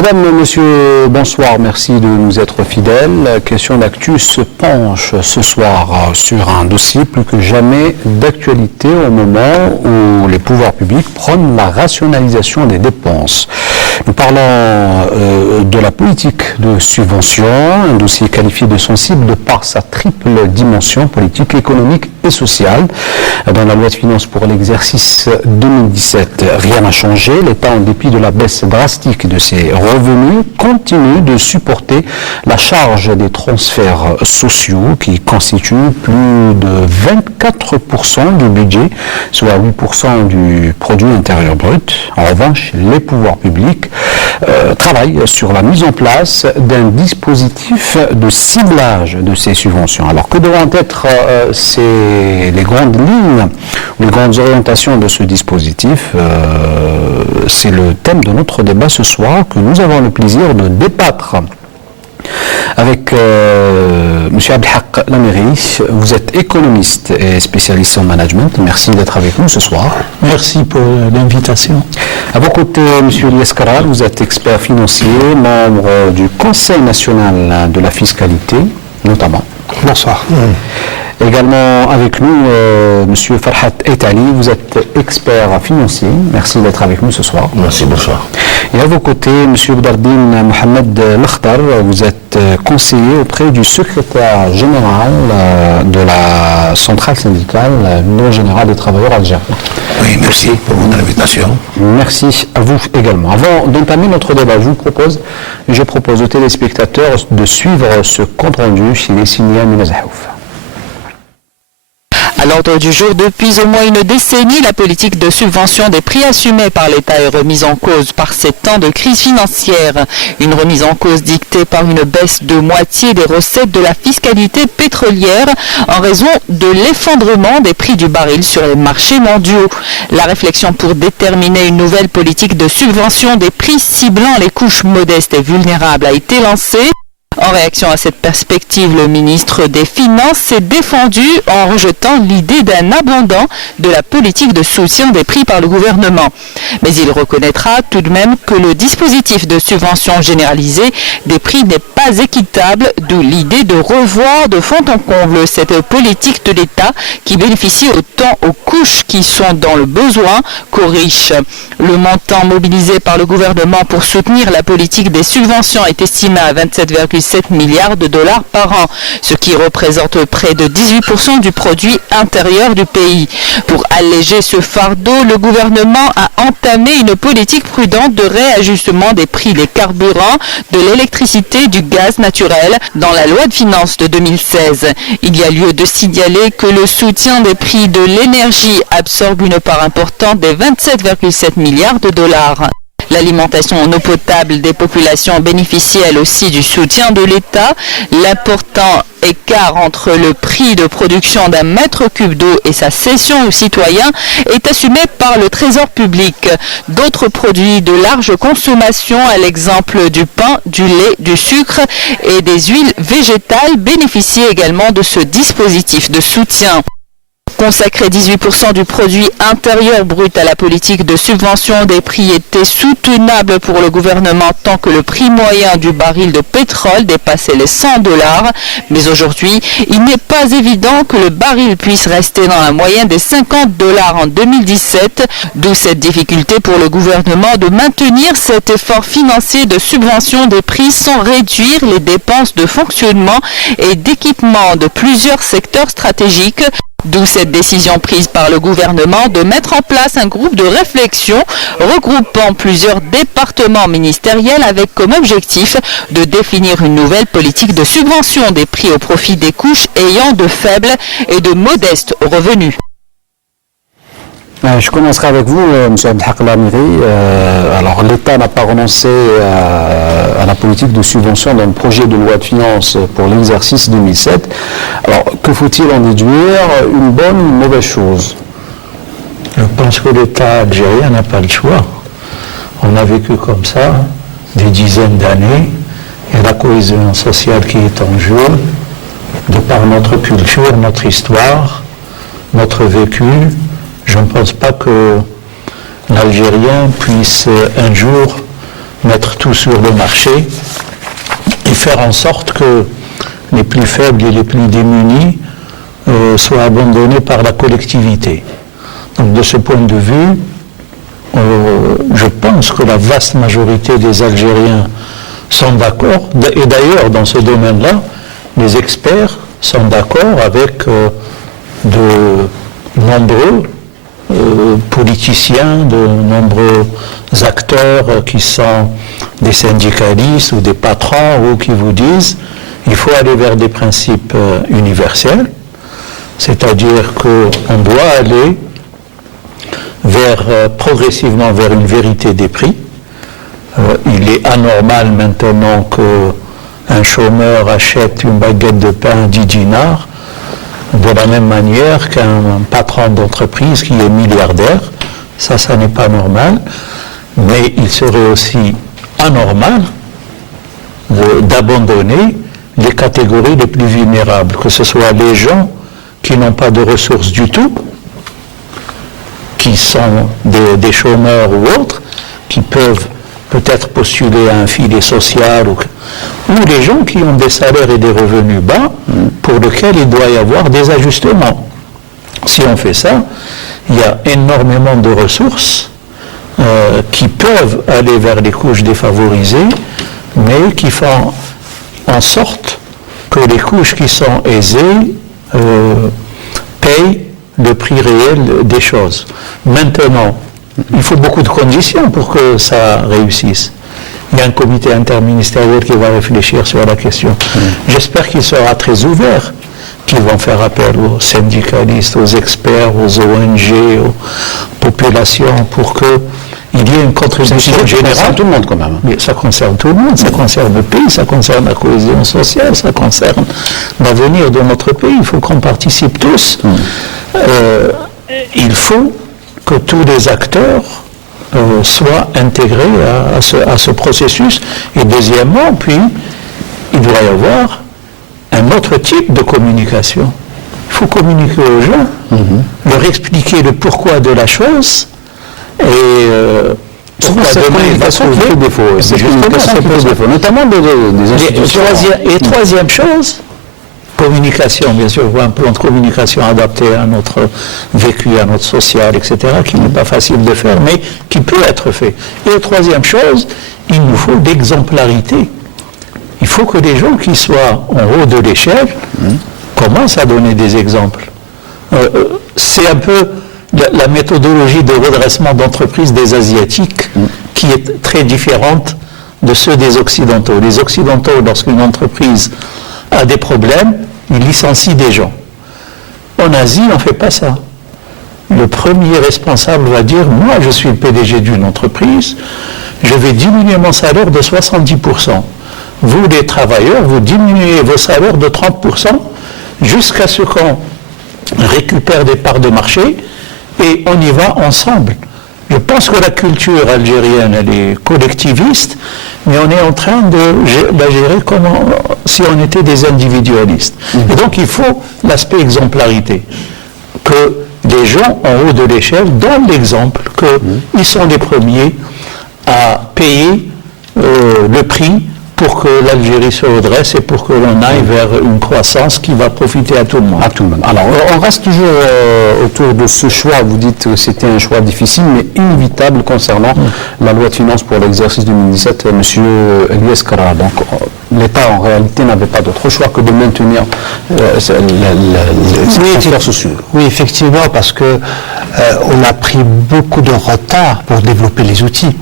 Madame, monsieur, bonsoir, merci de nous être fidèles. Question d'actu se penche ce soir sur un dossier plus que jamais d'actualité au moment où les pouvoirs publics prônent la rationalisation des dépenses. Nous parlons de la politique de subvention, un dossier qualifié de sensible de par sa triple dimension politique, économique et sociale. Dans la loi de finances pour l'exercice 2017, rien n'a changé. L'État, en dépit de la baisse drastique de ses revenus, continue de supporter la charge des transferts sociaux qui constituent plus de 24% du budget, soit 8% du produit intérieur brut. En revanche, les pouvoirs publics travaillent sur la mise en place d'un dispositif de ciblage de ces subventions. Alors que devront être les grandes lignes, les grandes orientations de ce dispositif? C'est le thème de notre débat ce soir que nous avons le plaisir de débattre avec M. Abdelhak Lamiri. Vous êtes économiste et spécialiste en management. Merci d'être avec nous ce soir. Merci pour l'invitation. À vos côtés, M. Elias Karal, vous êtes expert financier, membre du Conseil national de la fiscalité, notamment. Bonsoir. Également avec nous, M. Farhat Etali, vous êtes expert financier. Merci d'être avec nous ce soir. Merci, bonsoir. Et à vos côtés, M. Boudardine Mohamed Lakhtar, vous êtes conseiller auprès du secrétaire général de la centrale syndicale, l'Union générale des travailleurs algériens. Oui, merci pour votre invitation. Merci à vous également. Avant d'entamer notre débat, je propose aux téléspectateurs de suivre ce compte-rendu chez les signes Amina Zahouf. À l'ordre du jour, depuis au moins une décennie, la politique de subvention des prix assumés par l'État est remise en cause par ces temps de crise financière. Une remise en cause dictée par une baisse de moitié des recettes de la fiscalité pétrolière en raison de l'effondrement des prix du baril sur les marchés mondiaux. La réflexion pour déterminer une nouvelle politique de subvention des prix ciblant les couches modestes et vulnérables a été lancée. En réaction à cette perspective, le ministre des Finances s'est défendu en rejetant l'idée d'un abandon de la politique de soutien des prix par le gouvernement. Mais il reconnaîtra tout de même que le dispositif de subvention généralisée des prix n'est pas équitable, d'où l'idée de revoir de fond en comble cette politique de l'État qui bénéficie autant aux couches qui sont dans le besoin qu'aux riches. Le montant mobilisé par le gouvernement pour soutenir la politique des subventions est estimé à 27,7 milliards de dollars par an, ce qui représente près de 18% du produit intérieur du pays. Pour alléger ce fardeau, le gouvernement a entamé une politique prudente de réajustement des prix des carburants, de l'électricité, du gaz naturel dans la loi de finances de 2016. Il y a lieu de signaler que le soutien des prix de l'énergie absorbe une part importante des 27,7 milliards de dollars. L'alimentation en eau potable des populations bénéficie elle aussi du soutien de l'État. L'important écart entre le prix de production d'un mètre cube d'eau et sa cession aux citoyens est assumé par le Trésor public. D'autres produits de large consommation, à l'exemple du pain, du lait, du sucre et des huiles végétales, bénéficient également de ce dispositif de soutien. Consacrer 18% du produit intérieur brut à la politique de subvention des prix était soutenable pour le gouvernement tant que le prix moyen du baril de pétrole dépassait les $100. Mais aujourd'hui, il n'est pas évident que le baril puisse rester dans la moyenne des $50 en 2017, d'où cette difficulté pour le gouvernement de maintenir cet effort financier de subvention des prix sans réduire les dépenses de fonctionnement et d'équipement de plusieurs secteurs stratégiques. D'où cette décision prise par le gouvernement de mettre en place un groupe de réflexion regroupant plusieurs départements ministériels avec comme objectif de définir une nouvelle politique de subvention des prix au profit des couches ayant de faibles et de modestes revenus. Je commencerai avec vous, M. Abdelhak Lamiri. Alors, l'État n'a pas renoncé à la politique de subvention dans le projet de loi de finances pour l'exercice 2007. Alors, que faut-il en déduire? Une bonne ou une mauvaise chose? Je pense que l'État algérien n'a pas le choix. On a vécu comme ça des dizaines d'années et la cohésion sociale qui est en jeu, de par notre culture, notre histoire, notre vécu. Je ne pense pas que l'Algérien puisse un jour mettre tout sur le marché et faire en sorte que les plus faibles et les plus démunis soient abandonnés par la collectivité. Donc de ce point de vue, je pense que la vaste majorité des Algériens sont d'accord, et d'ailleurs dans ce domaine-là, les experts sont d'accord avec de nombreux politiciens, de nombreux acteurs qui sont des syndicalistes ou des patrons ou qui vous disent il faut aller vers des principes universels, c'est-à-dire qu'on doit aller progressivement vers une vérité des prix. Il est anormal maintenant qu'un chômeur achète une baguette de pain à 10 dinars de la même manière qu'un patron d'entreprise qui est milliardaire. Ça n'est pas normal. Mais il serait aussi anormal d'abandonner les catégories les plus vulnérables, que ce soit les gens qui n'ont pas de ressources du tout, qui sont des chômeurs ou autres, qui peuvent peut-être postuler à un filet social, ou les gens qui ont des salaires et des revenus bas, pour lesquels il doit y avoir des ajustements. Si on fait ça, il y a énormément de ressources qui peuvent aller vers les couches défavorisées, mais qui font en sorte que les couches qui sont aisées payent le prix réel des choses. Maintenant, il faut beaucoup de conditions pour que ça réussisse. Il y a un comité interministériel qui va réfléchir sur la question. J'espère qu'il sera très ouvert, qu'ils vont faire appel aux syndicalistes, aux experts, aux ONG, aux populations, pour qu'il y ait une contribution générale. Ça concerne tout le monde quand même. Mais ça concerne tout le monde, ça concerne le pays, ça concerne la cohésion sociale, ça concerne l'avenir de notre pays. Il faut qu'on participe tous. Il faut que tous les acteurs soient intégrés à ce processus. Et deuxièmement, puis, il doit y avoir un autre type de communication. Il faut communiquer aux gens, leur expliquer le pourquoi de la chose, et pourquoi demain il va trouver des défauts. C'est justement ça qui pose défaut, notamment des institutions. Et troisième chose, communication, bien sûr, un plan de communication adapté à notre vécu, à notre social, etc., qui n'est pas facile de faire, mais qui peut être fait. Et la troisième chose, il nous faut l'exemplarité. Il faut que les gens qui soient en haut de l'échelle commencent à donner des exemples. C'est un peu la méthodologie de redressement d'entreprise des Asiatiques qui est très différente de ceux des Occidentaux. Les Occidentaux, lorsqu'une entreprise a des problèmes, ils licencient des gens. En Asie, on ne fait pas ça. Le premier responsable va dire, moi je suis le PDG d'une entreprise, je vais diminuer mon salaire de 70%. Vous, les travailleurs, vous diminuez vos salaires de 30% jusqu'à ce qu'on récupère des parts de marché et on y va ensemble. Je pense que la culture algérienne, elle est collectiviste, mais on est en train de la gérer comme si on était des individualistes. Et donc il faut l'aspect exemplarité, que les gens en haut de l'échelle donnent l'exemple, qu'ils sont les premiers à payer le prix pour que l'Algérie se redresse et pour que l'on aille vers une croissance qui va profiter à tout le monde. À tout le monde. Alors, on reste toujours autour de ce choix. Vous dites que c'était un choix difficile, mais inévitable concernant la loi de finances pour l'exercice 2017, M. Elias Kara. Donc, l'État, en réalité, n'avait pas d'autre choix que de maintenir les secteurs sociaux. Oui, effectivement, parce que on a pris beaucoup de retard pour développer les outils.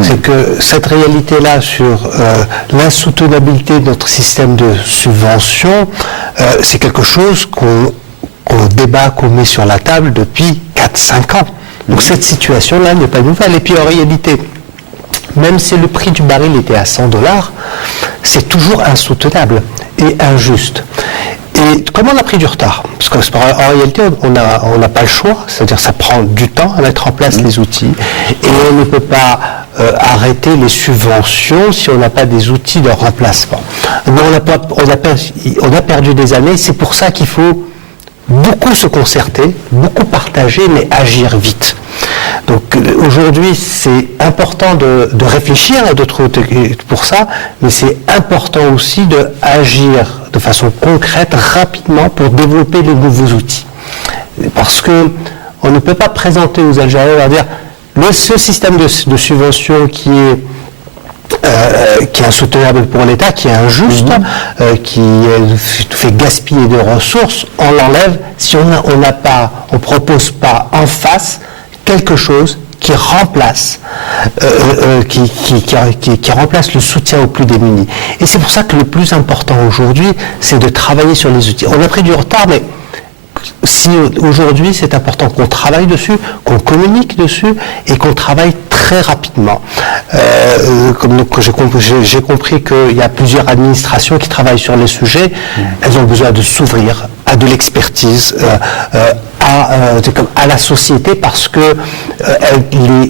C'est que cette réalité-là sur l'insoutenabilité de notre système de subvention, c'est quelque chose qu'on débat, qu'on met sur la table depuis 4-5 ans. Donc cette situation-là n'est pas nouvelle. Et puis en réalité, même si le prix du baril était à $100, c'est toujours insoutenable et injuste. Et comme on a pris du retard, parce qu'en réalité, on n'a pas le choix, c'est-à-dire ça prend du temps à mettre en place les outils, et on ne peut pas arrêter les subventions si on n'a pas des outils de remplacement. Mais on a perdu des années, c'est pour ça qu'il faut beaucoup se concerter, beaucoup partager, mais agir vite. Donc aujourd'hui, c'est important de réfléchir et pour ça, mais c'est important aussi d'agir de façon concrète, rapidement, pour développer les nouveaux outils. Parce que on ne peut pas présenter aux Algériens, on va dire, ce système de subvention qui est insoutenable pour l'État, qui est injuste, qui fait gaspiller des ressources, on l'enlève si on propose pas en face quelque chose qui remplace, qui remplace le soutien aux plus démunis. Et c'est pour ça que le plus important aujourd'hui, c'est de travailler sur les outils. On a pris du retard, mais si aujourd'hui c'est important qu'on travaille dessus, qu'on communique dessus et qu'on travaille très rapidement. J'ai compris qu'il y a plusieurs administrations qui travaillent sur les sujets. Elles ont besoin de s'ouvrir à de l'expertise, à la société, parce que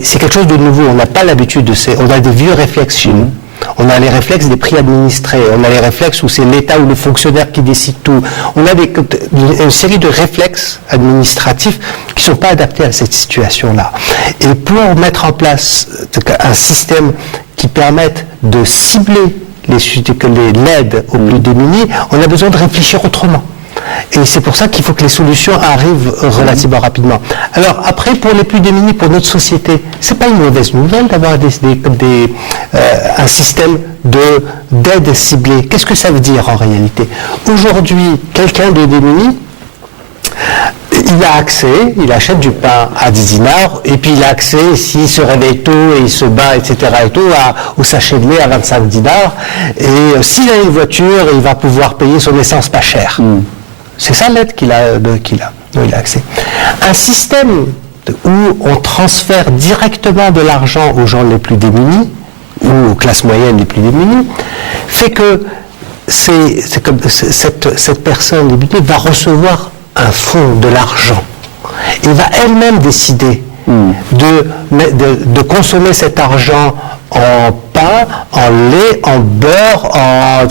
c'est quelque chose de nouveau. On n'a pas l'habitude on a des vieux réflexes chez nous. On a les réflexes des prix administrés, on a les réflexes où c'est l'État ou le fonctionnaire qui décide tout. On a une série de réflexes administratifs qui ne sont pas adaptés à cette situation-là. Et pour mettre en place un système qui permette de cibler l'aide aux plus démunis, on a besoin de réfléchir autrement. Et c'est pour ça qu'il faut que les solutions arrivent relativement rapidement. Alors après, pour les plus démunis, pour notre société, c'est pas une mauvaise nouvelle d'avoir un système d'aide ciblée. Qu'est-ce que ça veut dire en réalité? Aujourd'hui, quelqu'un de démuni, il a accès, il achète du pain à 10 dinars, et puis il a accès, s'il se réveille tôt et il se bat, etc., et tout, au sachet de lait à 25 dinars. Et s'il a une voiture, il va pouvoir payer son essence pas cher. C'est ça l'aide dont il a accès. Un système où on transfère directement de l'argent aux gens les plus démunis, ou aux classes moyennes les plus démunies, fait que cette personne démunie va recevoir un fonds, de l'argent, et va elle-même décider de consommer cet argent en pain, en lait, en beurre, en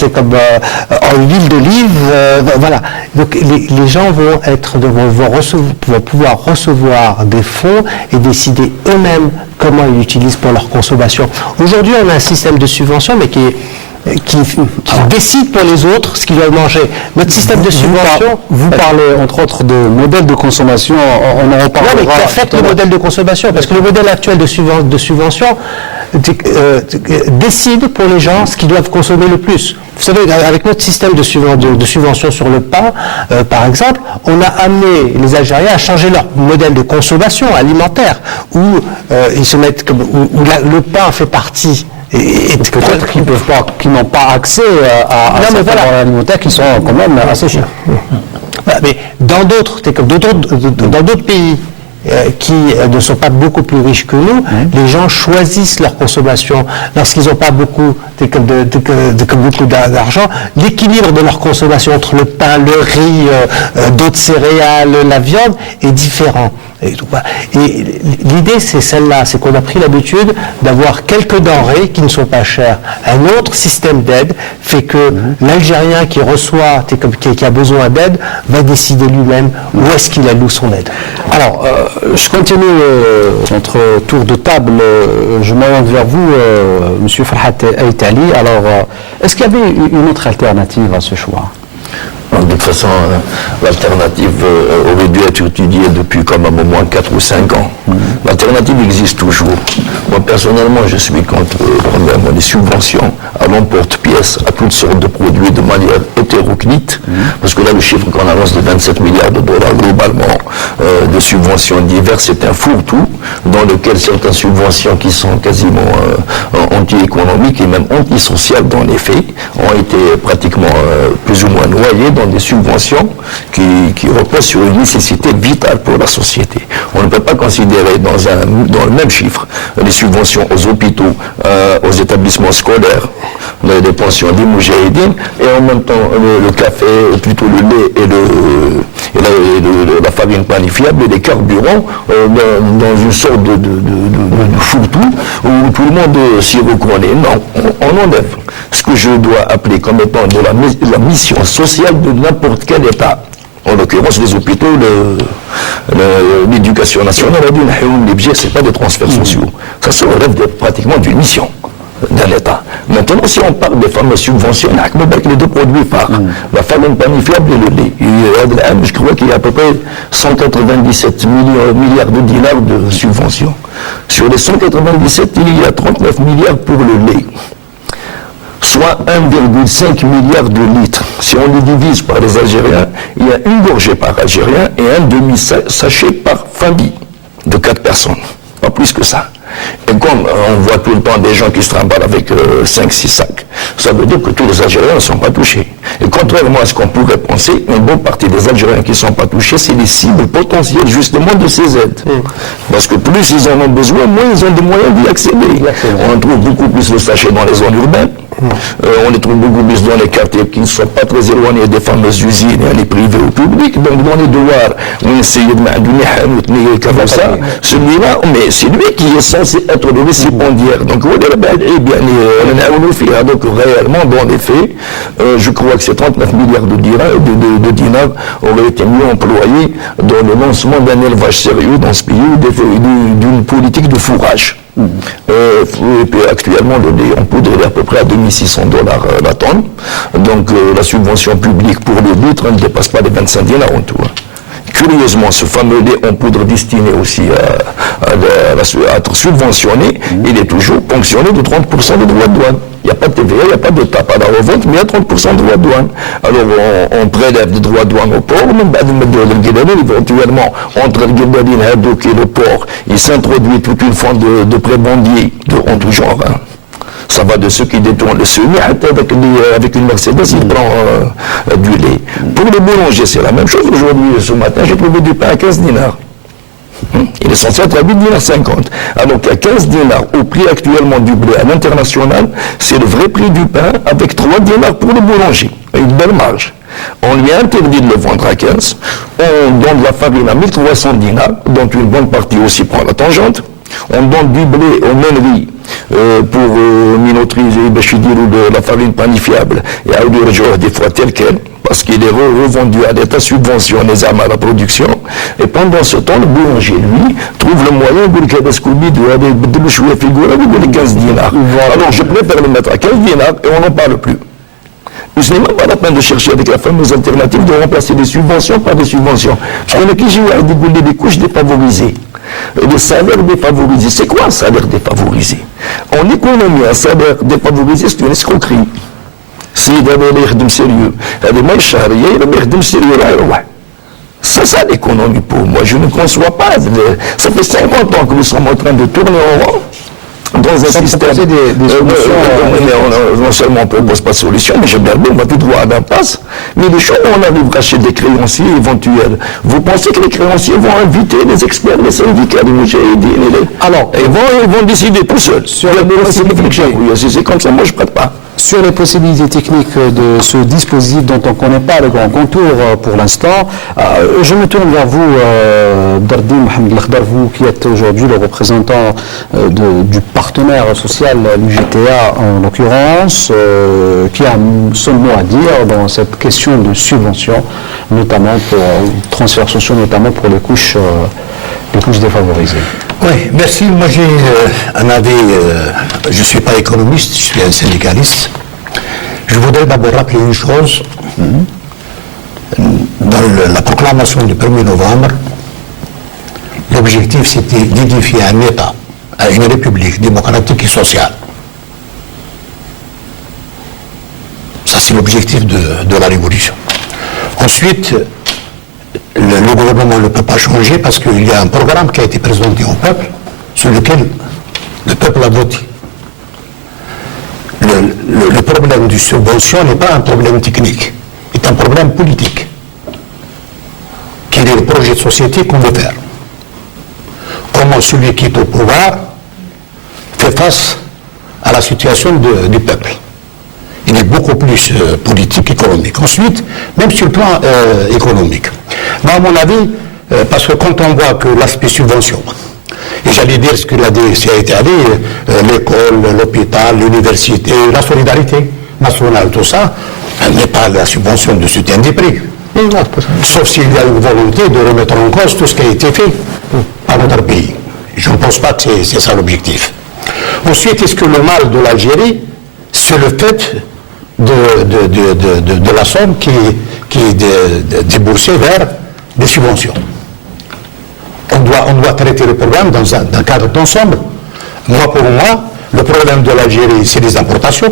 huile d'olive, voilà. Donc les gens vont pouvoir recevoir des fonds et décider eux-mêmes comment ils l'utilisent pour leur consommation. Aujourd'hui, on a un système de subvention, mais qui décide pour les autres ce qu'ils doivent manger. Notre système de subvention... Vous parlez, entre autres, de modèle de consommation, on en reparlera. Non, mais qui affecte le modèle de consommation, parce que le modèle actuel de subvention décide pour les gens ce qu'ils doivent consommer le plus. Vous savez, avec notre système de subvention sur le pain, par exemple, on a amené les Algériens à changer leur modèle de consommation alimentaire, où ils se mettent où le pain fait partie. Et peut-être qu'ils n'ont pas accès à ces valeurs alimentaires qui sont quand même assez chers. Mais dans d'autres pays qui ne sont pas beaucoup plus riches que nous, les gens choisissent leur consommation lorsqu'ils n'ont pas beaucoup d'argent. L'équilibre de leur consommation entre le pain, le riz, d'autres céréales, la viande est différent. Et l'idée, c'est celle-là, c'est qu'on a pris l'habitude d'avoir quelques denrées qui ne sont pas chères. Un autre système d'aide fait que l'Algérien qui reçoit, qui a besoin d'aide, va décider lui-même où est-ce qu'il alloue son aide. Alors, je continue notre tour de table. Je m'oriente vers vous, Monsieur Farhat Aïtali. Alors, est-ce qu'il y avait une autre alternative à ce choix? De toute façon, l'alternative aurait dû être étudiée depuis quand même au moins 4 ou 5 ans. L'alternative existe toujours. Moi, personnellement, je suis contre premièrement les subventions à l'emporte-pièce à toutes sortes de produits de manière hétéroclite, parce que là, le chiffre qu'on annonce de 27 milliards de dollars globalement de subventions diverses, c'est un fourre-tout dans lequel certaines subventions qui sont quasiment anti-économiques et même antisociales dans les faits ont été pratiquement plus ou moins noyées dans des subventions qui reposent sur une nécessité vitale pour la société. On ne peut pas considérer dans le même chiffre les subventions aux hôpitaux, aux établissements scolaires, les pensions des moudjahidines, et en même temps le café, plutôt le lait et la farine panifiable et les carburants dans une sorte de fourre-tout où tout le monde s'y reconnaît. Non, on enlève ce que je dois appeler comme étant de la mission sociale de n'importe quel État En l'occurrence, les hôpitaux, l'éducation nationale a dit les budgets, ce n'est pas des transferts sociaux. Ça se relève pratiquement d'une mission d'un État. Maintenant, si on parle des fameuses subventions, avec les deux produits phares, la farine panifiable et le lait. Et, je crois qu'il y a à peu près 197 milliards de dinars de subventions. Sur les 197, il y a 39 milliards pour le lait, soit 1,5 milliard de litres. Si on les divise par les Algériens, il y a une gorgée par Algérien et un demi-sachet par famille de 4 personnes. Pas plus que ça. Et comme on voit tout le temps des gens qui se trimballent avec 5-6 sacs, ça veut dire que tous les Algériens ne sont pas touchés. Et contrairement à ce qu'on pourrait penser, une bonne partie des Algériens qui ne sont pas touchés, c'est les cibles potentielles justement de ces aides. Parce que plus ils en ont besoin, moins ils ont de moyens d'y accéder. On trouve beaucoup plus de sachets dans les zones urbaines. On les trouve beaucoup plus dans les quartiers qui ne sont pas très éloignés des fameuses usines, les privés ou publics. Donc dans les douars, on essaye de comme ça, celui-là, mais c'est lui qui est censé être le récipiendaire. Donc réellement, dans les faits, je crois que ces 39 milliards de dinars auraient été mieux employés dans le lancement d'un élevage sérieux dans ce pays, d'une politique de fourrage. Et puis actuellement, le lait en poudre est à peu près à $2 600 la tonne. Donc la subvention publique pour le litre ne dépasse pas les 25 dinars en tout. Curieusement, ce fameux lait en poudre destiné aussi à être subventionné, il est toujours ponctionné de 30% de droits de douane. Il n'y a pas de TVA, il n'y a pas de tape à la revente, mais il y a 30% de droits de douane. Alors on prélève des droits de douane au port, éventuellement, entre le Guédaline et le port, il s'introduit toute une forme de prébendier en tout genre. Ça va de ceux qui détournent le semi, avec une Mercedes, il prend du lait. Pour les boulangers, c'est la même chose. Aujourd'hui, ce matin, j'ai trouvé du pain à 15 dinars. Il est censé être à 8 dinars 50. Alors qu'à 15 dinars, au prix actuellement du blé à l'international, c'est le vrai prix du pain avec 3 dinars pour le boulanger, avec une belle marge. On lui a interdit de le vendre à 15. On donne la farine à 1300 dinars, dont une bonne partie aussi prend la tangente. On donne du blé aux mèneries pour minotriser ou de la farine panifiable et à des fois tel quel, parce qu'il est revendu à l'État subventionné à la production. Et pendant ce temps, le boulanger, lui, trouve le moyen de le 15 dinars. Alors je préfère le mettre à 15 dinars et on n'en parle plus. Ce n'est même pas la peine de chercher avec la fameuse alternative de remplacer des subventions par des subventions. Parce qu'on a qui joue à débouler des couches défavorisées. Les salaires défavorisés, c'est quoi un salaire défavorisé? En économie, un salaire défavorisé, c'est une escroquerie. C'est d'aller l'air sérieux. C'est ça l'économie pour moi. Je ne conçois pas. Ça fait 50 ans que nous sommes en train de tourner en rond. Dans un système, des solutions, non seulement on ne propose pas de solution, mais j'ai bien dit, on va tout droit à l'impasse. Mais les choses, on arrivera chez des créanciers éventuels. Vous pensez que les créanciers vont inviter les experts, les syndicats, les mujahidines, alors, ils vont décider tout seuls. Sur les possibilités, c'est comme ça, moi je ne prête pas. Sur les possibilités techniques de ce dispositif dont on ne connaît pas le grand contour pour l'instant, je me tourne vers vous, Dardim Mohamed Lakhdar, vous qui êtes aujourd'hui le représentant du partenaire social, l'UJTA en l'occurrence, qui a son mot à dire dans cette question de subvention, notamment pour transferts sociaux, notamment pour les couches défavorisées. Oui, merci. Moi, j'ai un avis, je ne suis pas économiste, je suis un syndicaliste. Je voudrais d'abord rappeler une chose. Dans la proclamation du 1er novembre, l'objectif c'était d'édifier un État, une république démocratique et sociale. Ça, c'est l'objectif de la révolution. Ensuite, le gouvernement ne peut pas changer parce qu'il y a un programme qui a été présenté au peuple sur lequel le peuple a voté. Le problème de subvention n'est pas un problème technique, c'est un problème politique. Quel est le projet de société qu'on veut faire? Comment celui qui est au pouvoir fait face à la situation du peuple? Il est beaucoup plus politique, économique. Ensuite, même sur le plan économique. Mais à mon avis, parce que quand on voit que l'aspect subvention, et j'allais dire ce que la DSC a établi, l'école, l'hôpital, l'université, la solidarité nationale, tout ça, n'est pas la subvention de soutien des prix. Sauf s'il y a une volonté de remettre en cause tout ce qui a été fait par notre pays. Je ne pense pas que c'est ça l'objectif. Ensuite, est-ce que le mal de l'Algérie, c'est le fait de la somme qui est déboursée vers des subventions? On doit traiter le problème dans un cadre d'ensemble. Pour moi, le problème de l'Algérie, c'est les importations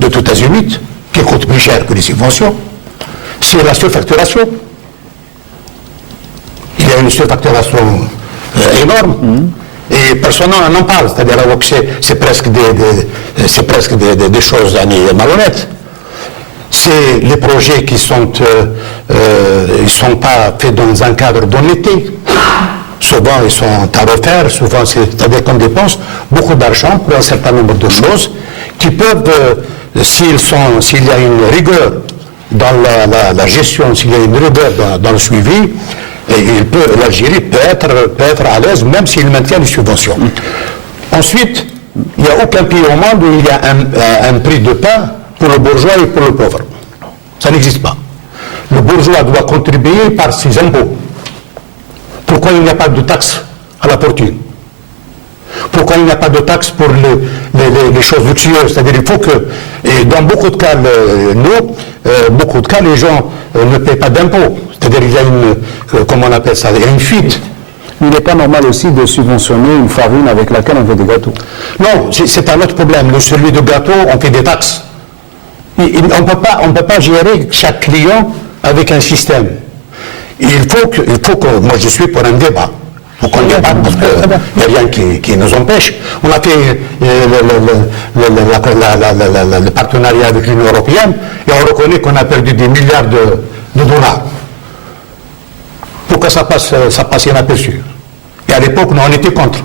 de tout azimut, qui coûtent plus cher que les subventions. C'est la surfacturation. Il y a une surfacturation énorme. Et personne n'en parle. C'est-à-dire que c'est presque des choses malhonnêtes. C'est les projets qui sont pas faits dans un cadre d'honnêteté. Souvent, ils sont à refaire, souvent, c'est-à-dire qu'on dépense beaucoup d'argent pour un certain nombre de choses qui peuvent, s'il y a une rigueur dans la gestion, s'il y a une rigueur dans le suivi, l'Algérie peut être à l'aise, même s'il maintient les subventions. Ensuite, il n'y a aucun pays au monde où il y a un prix de pain pour le bourgeois et pour le pauvre. Ça n'existe pas. Le bourgeois doit contribuer par ses impôts. Pourquoi il n'y a pas de taxe à la fortune? Pourquoi il n'y a pas de taxe pour les choses luxueuses? C'est-à-dire il faut que, et dans beaucoup de cas, beaucoup de cas, les gens ne paient pas d'impôts. C'est-à-dire il y a comment on appelle ça, il y a une fuite. Mais il n'est pas normal aussi de subventionner une farine avec laquelle on fait des gâteaux. Non, c'est un autre problème. Celui de gâteau, on fait des taxes. On ne peut pas gérer chaque client avec un système. Il faut que, moi je suis pour un débat. Il faut qu'on débatte parce qu'il n'y a rien qui nous empêche. On a fait le partenariat avec l'Union européenne et on reconnaît qu'on a perdu des milliards de dollars. Pour que ça passe inaperçu. Et à l'époque, nous on était contre.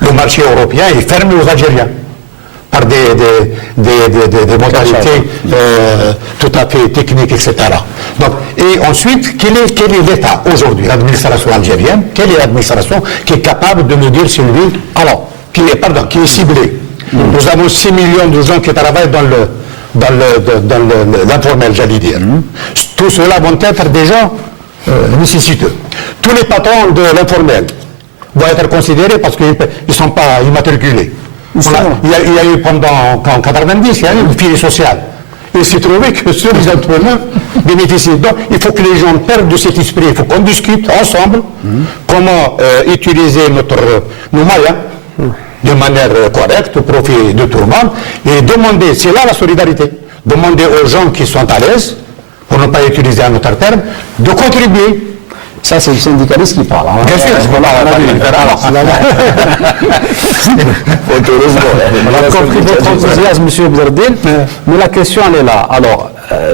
Le marché européen est fermé aux Algériens par des modalités tout à fait techniques, etc. Donc, et ensuite, quel est l'État aujourd'hui, l'administration algérienne, quelle est l'administration qui est capable de nous dire qui est ciblée? Nous avons 6 millions de gens qui travaillent dans l'informel, j'allais dire. Tous ceux-là vont être des gens nécessiteux. Tous les patrons de l'informel vont être considérés parce qu'ils ne sont pas immatriculés. Il y a eu pendant 90, il y a eu une filet sociale. Il s'est trouvé que ceux les entrepreneurs bénéficient. Donc, il faut que les gens perdent de cet esprit. Il faut qu'on discute ensemble comment utiliser nos moyens de manière correcte, au profit de tout le monde, et demander, c'est là la solidarité, demander aux gens qui sont à l'aise, pour ne pas utiliser un autre terme, de contribuer. Ça, c'est le syndicaliste qui parle. Hein. Bien sûr, on a compris votre enthousiasme, M. Bzardine, mais la question, elle est là. Alors,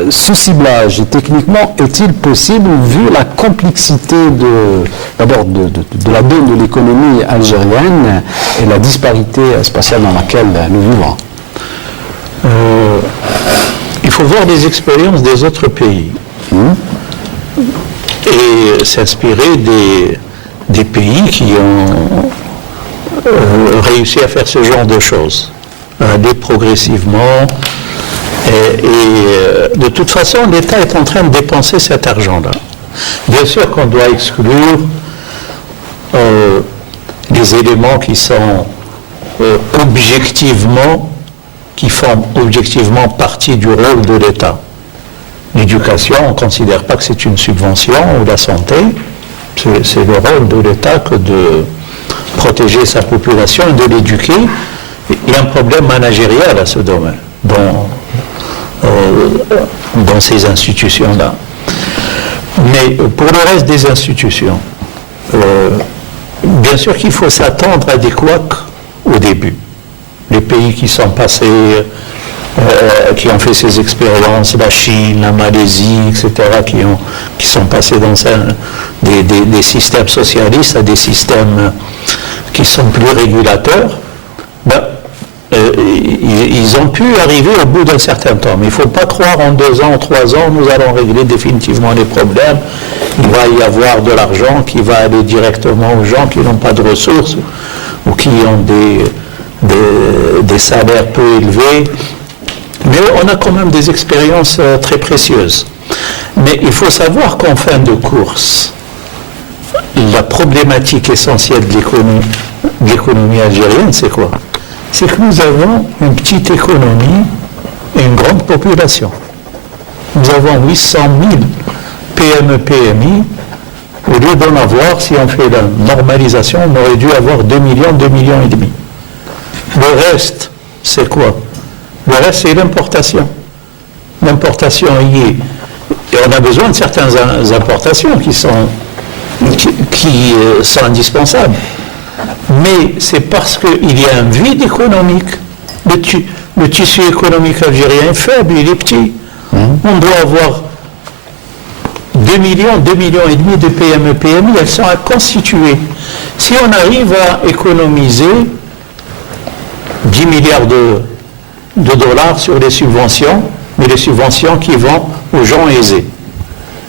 ce ciblage, techniquement, est-il possible, vu la complexité d'abord de la donne de l'économie algérienne et la disparité spatiale dans laquelle nous vivons? Il faut voir les expériences des autres pays. Et s'inspirer des pays qui ont réussi à faire ce genre de choses, aller progressivement. Et de toute façon, l'État est en train de dépenser cet argent-là. Bien sûr qu'on doit exclure les éléments qui sont qui font objectivement partie du rôle de l'État. L'éducation, on ne considère pas que c'est une subvention, ou la santé. C'est le rôle de l'État que de protéger sa population et de l'éduquer. Il y a un problème managérial à ce domaine, dans ces institutions-là. Mais pour le reste des institutions, bien sûr qu'il faut s'attendre à des couacs au début. Les pays qui sont passés... qui ont fait ces expériences, la Chine, la Malaisie, etc., qui sont passés dans des systèmes socialistes à des systèmes qui sont plus régulateurs, ils ont pu arriver au bout d'un certain temps. Mais il ne faut pas croire en 2 ans, 3 ans, nous allons régler définitivement les problèmes. Il va y avoir de l'argent qui va aller directement aux gens qui n'ont pas de ressources ou qui ont des salaires peu élevés. Mais on a quand même des expériences très précieuses. Mais il faut savoir qu'en fin de course, la problématique essentielle de l'économie algérienne, c'est quoi? C'est que nous avons une petite économie et une grande population. Nous avons 800 000 PME, PMI. Au lieu d'en avoir, si on fait la normalisation, on aurait dû avoir 2 millions, 2 millions et demi. Le reste, c'est quoi? Le reste, c'est l'importation. L'importation y est. Et on a besoin de certaines importations qui sont indispensables. Mais c'est parce qu'il y a un vide économique. Le tissu économique algérien est faible, il est petit. On doit avoir 2 millions, 2 millions et demi de PME, PMI, elles sont à constituer. Si on arrive à économiser 10 milliards de dollars sur les subventions, mais les subventions qui vont aux gens aisés,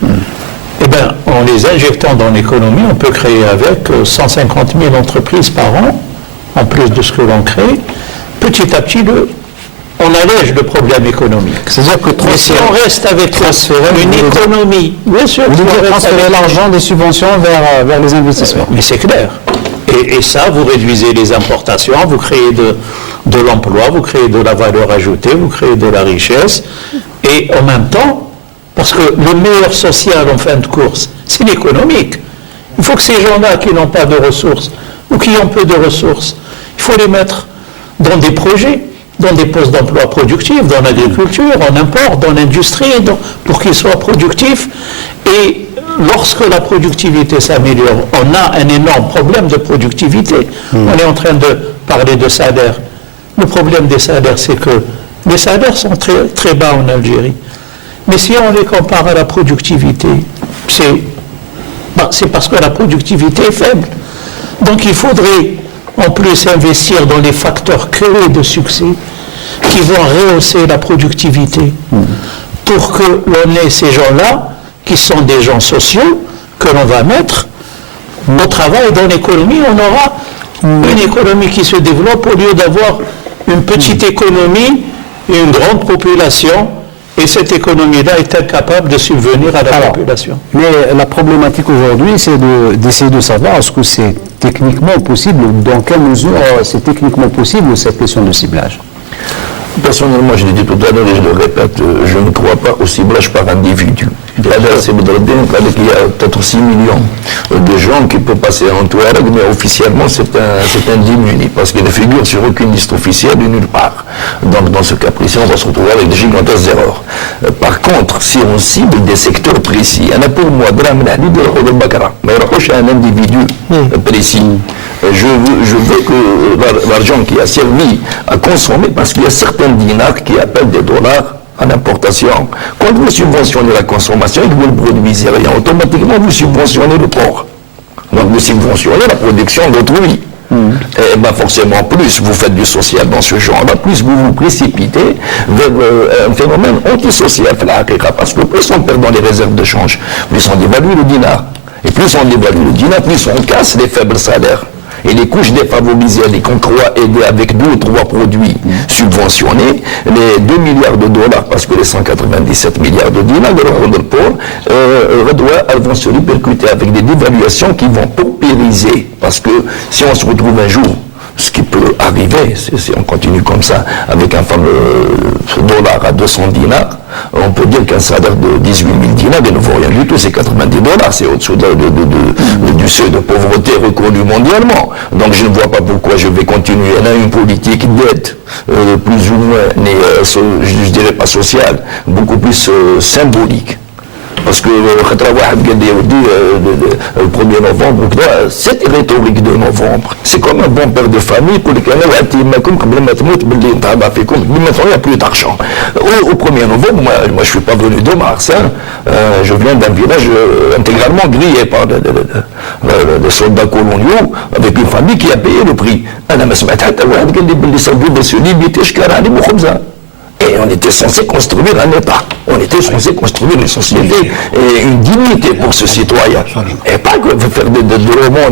eh bien, en les injectant dans l'économie, on peut créer avec 150 000 entreprises par an, en plus de ce que l'on crée. Petit à petit, on allège le problème économique. C'est-à-dire que mais si on reste avec une économie, bien sûr, vous devez transférer l'argent des subventions vers les investissements. Mais c'est clair. Et ça, vous réduisez les importations, vous créez de l'emploi, vous créez de la valeur ajoutée, vous créez de la richesse. Et en même temps, parce que le meilleur social en fin de course, c'est l'économique. Il faut que ces gens-là qui n'ont pas de ressources ou qui ont peu de ressources, il faut les mettre dans des projets, dans des postes d'emploi productifs, dans l'agriculture, en import, dans l'industrie, pour qu'ils soient productifs. Et lorsque la productivité s'améliore, on a un énorme problème de productivité. On est en train de parler de salaire. Le problème des salaires, c'est que les salaires sont très, très bas en Algérie. Mais si on les compare à la productivité, c'est parce que la productivité est faible. Donc il faudrait en plus investir dans les facteurs clés de succès qui vont rehausser la productivité pour que l'on ait ces gens-là, qui sont des gens sociaux, que l'on va mettre au travail dans l'économie. On aura une économie qui se développe au lieu d'avoir une petite économie et une grande population. Et cette économie-là est incapable de subvenir à la population. Mais la problématique aujourd'hui, c'est d'essayer de savoir est-ce que c'est techniquement possible, ou dans quelle mesure c'est techniquement possible cette question de ciblage. Personnellement, je l'ai dit tout à l'heure et je le répète, je ne crois pas au ciblage par individu. Il y a peut-être 6 millions de gens qui peuvent passer en Touareg, mais officiellement c'est un diminué, parce qu'il ne figure sur aucune liste officielle de nulle part. Donc dans ce cas précis, on va se retrouver avec de gigantesques erreurs. Par contre, si on cible des secteurs précis, il y en a pour moi, mais un individu précis. Je veux que l'argent qui a servi à consommer, parce qu'il y a certains dinars qui appellent des dollars en importation. Quand vous subventionnez la consommation et que vous ne produisez rien, automatiquement vous subventionnez le port. Donc vous subventionnez la production d'autrui. Et ben forcément, plus vous faites du social dans ce genre-là, plus vous vous précipitez vers un phénomène antisocial, parce que plus on perd dans les réserves de change, plus on dévalue le dinar. Et plus on dévalue le dinar, plus on casse les faibles salaires. Et les couches défavorisées, qu'on croit aider avec 2 ou 3 produits subventionnés, les 2 milliards de dollars, parce que les 197 milliards de dinars de l'euro de port, elles vont se répercuter avec des dévaluations qui vont paupériser. Parce que si on se retrouve un jour, ce qui peut arriver, si on continue comme ça, avec un fameux dollar à 200 dinars, on peut dire qu'un salaire de 18 000 dinars ne vaut rien du tout, c'est 90 dollars, c'est au-dessous du seuil de pauvreté reconnu mondialement. Donc je ne vois pas pourquoi je vais continuer. On a une politique d'aide, plus ou moins, je dirais pas sociale, beaucoup plus symbolique. Parce que le 1er novembre, cette rhétorique de novembre, c'est comme un bon père de famille pour lequel il n'y a plus d'argent. Au 1er novembre, moi je ne suis pas venu de Mars, je viens d'un village intégralement grillé par des soldats coloniaux, avec une famille qui a payé le prix. Et on était censé construire un État. On était censé construire une société et une dignité pour ce citoyen. Et pas que faire de romans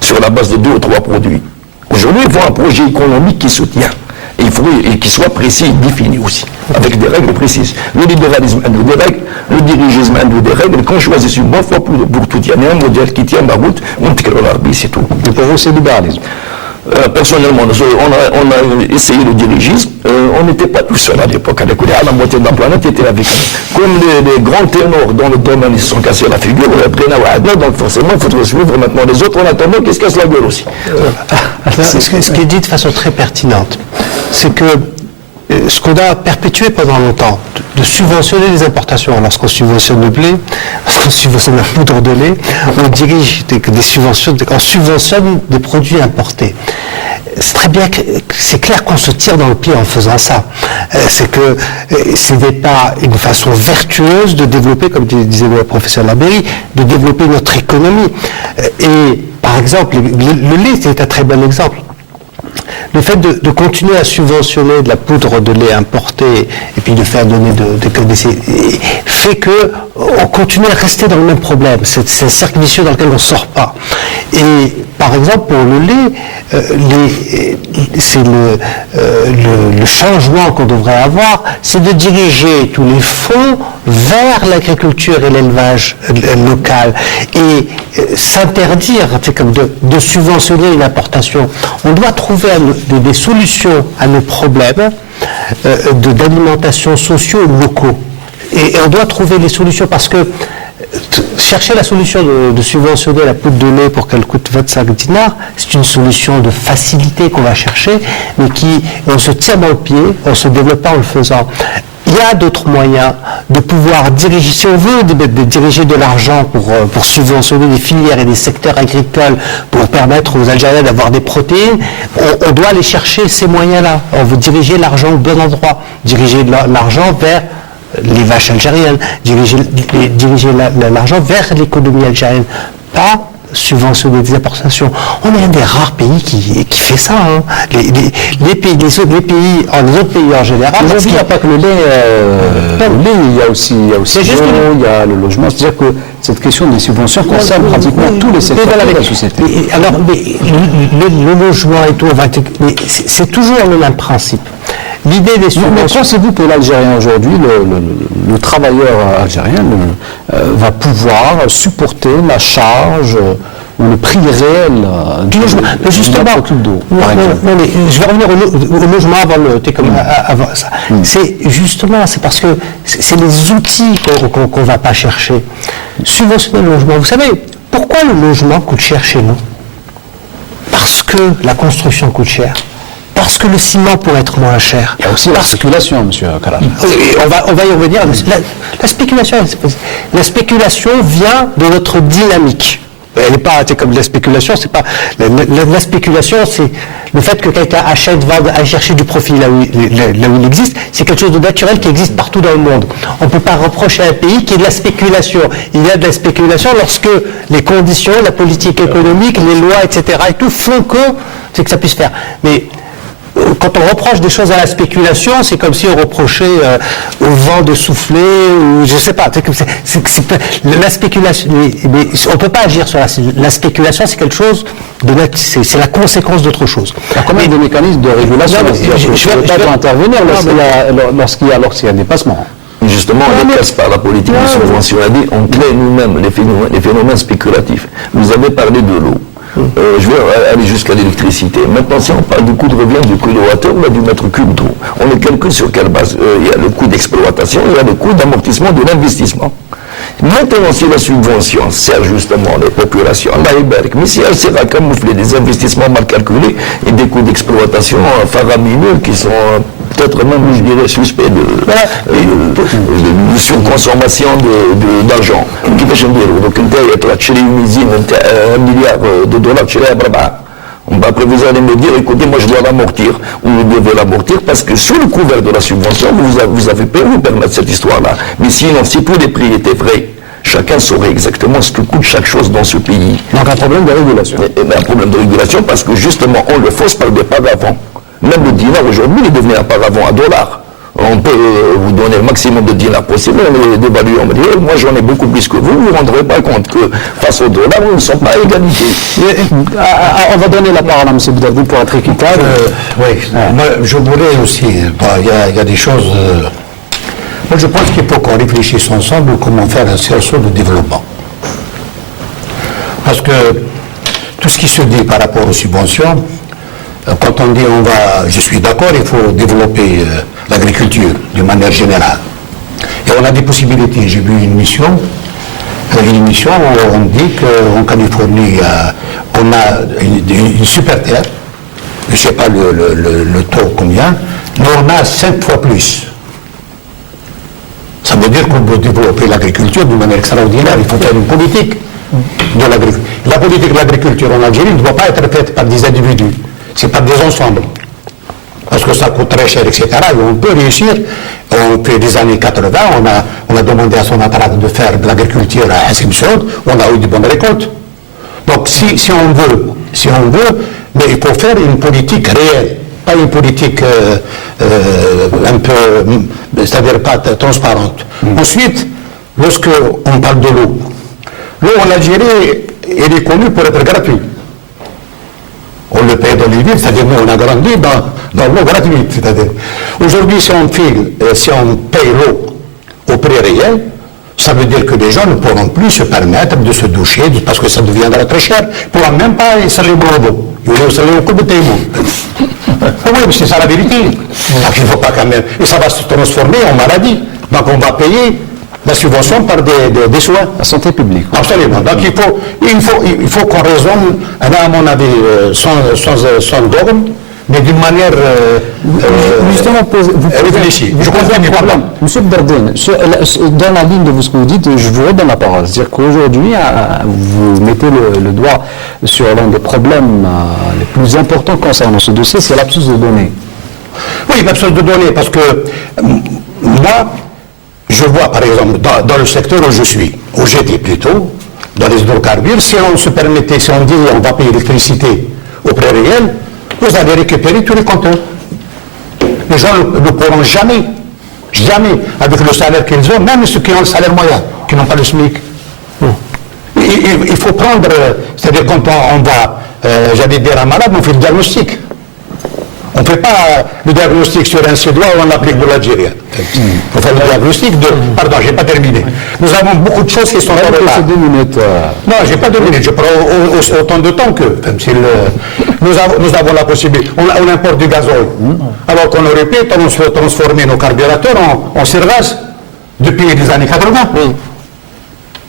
sur la base de 2 ou 3 produits. Aujourd'hui, il faut un projet économique qui se tient. Et il faut qu'il soit précis et défini aussi. avec des règles précises. Le libéralisme a des règles, le dirigisme a des règles. Quand on choisit une bonne fois pour tout, il y a un modèle qui tient la route, on tire l'arbitre, c'est tout. Et pour vous, c'est le libéralisme? Personnellement, on a essayé le dirigisme. On n'était pas tout seul à l'époque. La moitié de la planète était avec nous. Comme les grands ténors dans le domaine, ils se sont cassés la figure, donc forcément, il faudrait suivre maintenant les autres en attendant qu'ils se cassent la gueule aussi. Ce qui est dit de façon très pertinente, c'est que ce qu'on a perpétué pendant longtemps, de subventionner les importations, lorsqu'on subventionne le blé, lorsqu'on subventionne la poudre de lait, on dirige des subventions, on subventionne des produits importés. C'est très bien, c'est clair qu'on se tire dans le pied en faisant ça. C'est que ce n'est pas une façon vertueuse de développer, comme disait le professeur Labeyrie, de développer notre économie. Et par exemple, le lait, c'est un très bon exemple. Le fait de continuer à subventionner de la poudre de lait importée et puis de faire donner fait que on continue à rester dans le même problème. C'est un cercle vicieux dans lequel on ne sort pas. Et par exemple pour le lait, c'est le changement qu'on devrait avoir, c'est de diriger tous les fonds vers l'agriculture et l'élevage local et s'interdire, c'est comme de subventionner une importation. On doit trouver des solutions à nos problèmes d'alimentation sociaux locaux. Et on doit trouver les solutions parce que chercher la solution de subventionner la poudre de lait pour qu'elle coûte 25 dinars, c'est une solution de facilité qu'on va chercher, mais on se tire dans le pied, on ne se développe pas en le faisant. Il y a d'autres moyens de pouvoir diriger, si on veut de diriger de l'argent pour subventionner des filières et des secteurs agricoles, pour permettre aux Algériens d'avoir des protéines, on doit aller chercher ces moyens-là. On veut diriger l'argent au bon endroit, diriger l'argent vers les vaches algériennes, diriger l'argent vers l'économie algérienne, pas subventionner des importations. On est un des rares pays qui fait ça. Hein. Les autres pays en général. Aujourd'hui, il n'y a pas que le lait. Il y a aussi l'eau, il y a le logement. C'est-à-dire que cette question des subventions concerne pratiquement tous les secteurs de la société. Alors, le logement et tout, c'est toujours le même principe. L'idée des subventions. Mais pensez-vous que l'Algérien aujourd'hui, le travailleur algérien, va pouvoir supporter la charge ou le prix réel du logement? Justement, je vais revenir au logement avant ça. C'est parce que c'est les outils qu'on ne va pas chercher. Subventionner le logement. Vous savez, pourquoi le logement coûte cher chez nous? Parce que la construction coûte cher. Parce que le ciment pourrait être moins cher. Il y a aussi la spéculation, monsieur Karam. On va y revenir. La spéculation vient de notre dynamique. Elle n'est pas comme la spéculation, c'est pas. La spéculation, c'est le fait que quelqu'un achète, vende, aille chercher du profit là où il existe. C'est quelque chose de naturel qui existe partout dans le monde. On ne peut pas reprocher à un pays qu'il y ait de la spéculation. Il y a de la spéculation lorsque les conditions, la politique économique, les lois, etc. et tout font que ça puisse faire. Mais quand on reproche des choses à la spéculation, c'est comme si on reprochait au vent de souffler, ou je sais pas. La spéculation, mais on ne peut pas agir sur la spéculation, c'est quelque chose c'est la conséquence d'autre chose. Il y a quand même des mécanismes de régulation. Je vais intervenir lorsqu'il y a un dépassement. Justement, on dépasse par la politique de subvention. On crée nous-mêmes les phénomènes spéculatifs. Vous avez parlé de l'eau. Je vais aller jusqu'à l'électricité. Maintenant, si on parle du coût de revient du kilowattheure, on a du mètre cube d'eau. On le calcule sur quelle base? Il y a le coût d'exploitation, il y a le coût d'amortissement de l'investissement. Maintenant, si la subvention sert justement les populations, mais si elle sert à camoufler des investissements mal calculés et des coûts d'exploitation faramineux qui sont peut-être même, je dirais, suspects de surconsommation d'argent. Donc, une usine, $1 milliard, après, vous allez me dire, écoutez, moi je dois l'amortir, ou vous devez l'amortir, parce que sous le couvert de la subvention, vous avez pu vous permettre cette histoire-là. Mais sinon, si tous les prix étaient vrais, chacun saurait exactement ce que coûte chaque chose dans ce pays. Donc un problème de régulation. Un problème de régulation, parce que justement, on le fausse par des paravents. Même le dinar, aujourd'hui, il est devenu un paravent à $. On peut vous donner le maximum de dinars possible, on les dévalue, on va dire, moi j'en ai beaucoup plus que vous, vous ne vous rendrez pas compte que face au dollar, nous ne sommes pas à égalité. On va donner la parole à M. Boudaoui pour être équitable. Oui, moi je voulais aussi, il y a des choses Moi, je pense qu'il faut qu'on réfléchisse ensemble comment faire un cerceau de développement. Parce que tout ce qui se dit par rapport aux subventions, quand on dit je suis d'accord, il faut développer l'agriculture d'une manière générale. Et on a des possibilités. J'ai vu une mission où on dit qu'en Californie, on a une super terre, je ne sais pas le taux combien, mais on a 5 fois plus. Ça veut dire qu'on peut développer l'agriculture d'une manière extraordinaire. Il faut faire une politique de l'agriculture. La politique de l'agriculture en Algérie ne doit pas être faite par des individus, c'est par des ensembles. Parce que ça coûte très cher, etc. Et on peut réussir. On fait des années 80, on a demandé à son appareil de faire de l'agriculture à Hassim Saoud, on a eu de bonnes récoltes. Donc si on veut, mais il faut faire une politique réelle, pas une politique un peu, c'est-à-dire pas transparente. Ensuite, lorsque on parle de l'eau en Algérie, elle est connue pour être gratuite. On le paye dans les villes, c'est-à-dire nous on a grandi dans l'eau gratuite. C'est-à-dire aujourd'hui si on paye l'eau au prix réel, ça veut dire que les gens ne pourront plus se permettre de se doucher parce que ça deviendra très cher. Ils ne pourront même pas installer le robot. Ils vont installer le coup de paiement. Oui, mais c'est ça la vérité. Donc il ne faut pas quand même. Et ça va se transformer en maladie. Donc on va payer la subvention par des soins. La santé publique. Absolument. Donc il faut qu'on raisonne, à mon avis, sans dogme, mais d'une manière Justement, réfléchie. Je comprends le problème. Monsieur Berdine, dans la ligne de ce que vous dites, je vous redonne la parole. C'est-à-dire qu'aujourd'hui, vous mettez le doigt sur l'un des problèmes les plus importants concernant ce dossier, c'est l'absence de données. Oui, l'absence de données, parce que moi, je vois par exemple dans le secteur où je suis, où j'étais plutôt, dans les hydrocarbures, si on se permettait, si on dit on va payer l'électricité au prix réel, vous allez récupérer tous les compteurs. Les gens ne pourront jamais, avec le salaire qu'ils ont, même ceux qui ont le salaire moyen, qui n'ont pas le SMIC. Il faut prendre, c'est-à-dire quand on va, j'allais dire un malade, on fait le diagnostic. On ne fait pas le diagnostic sur un Suédois ou on applique de l'Algérien. Il faut faire le diagnostic de... Pardon, je n'ai pas terminé. Nous avons beaucoup de choses qui sont en retard. C'est 2 minutes. Non, je n'ai pas 2 minutes. Je prends autant de temps que... Nous avons la possibilité. On importe du gazole. Alors qu'on aurait pu transformer nos carburateurs en surgaz depuis les années 80.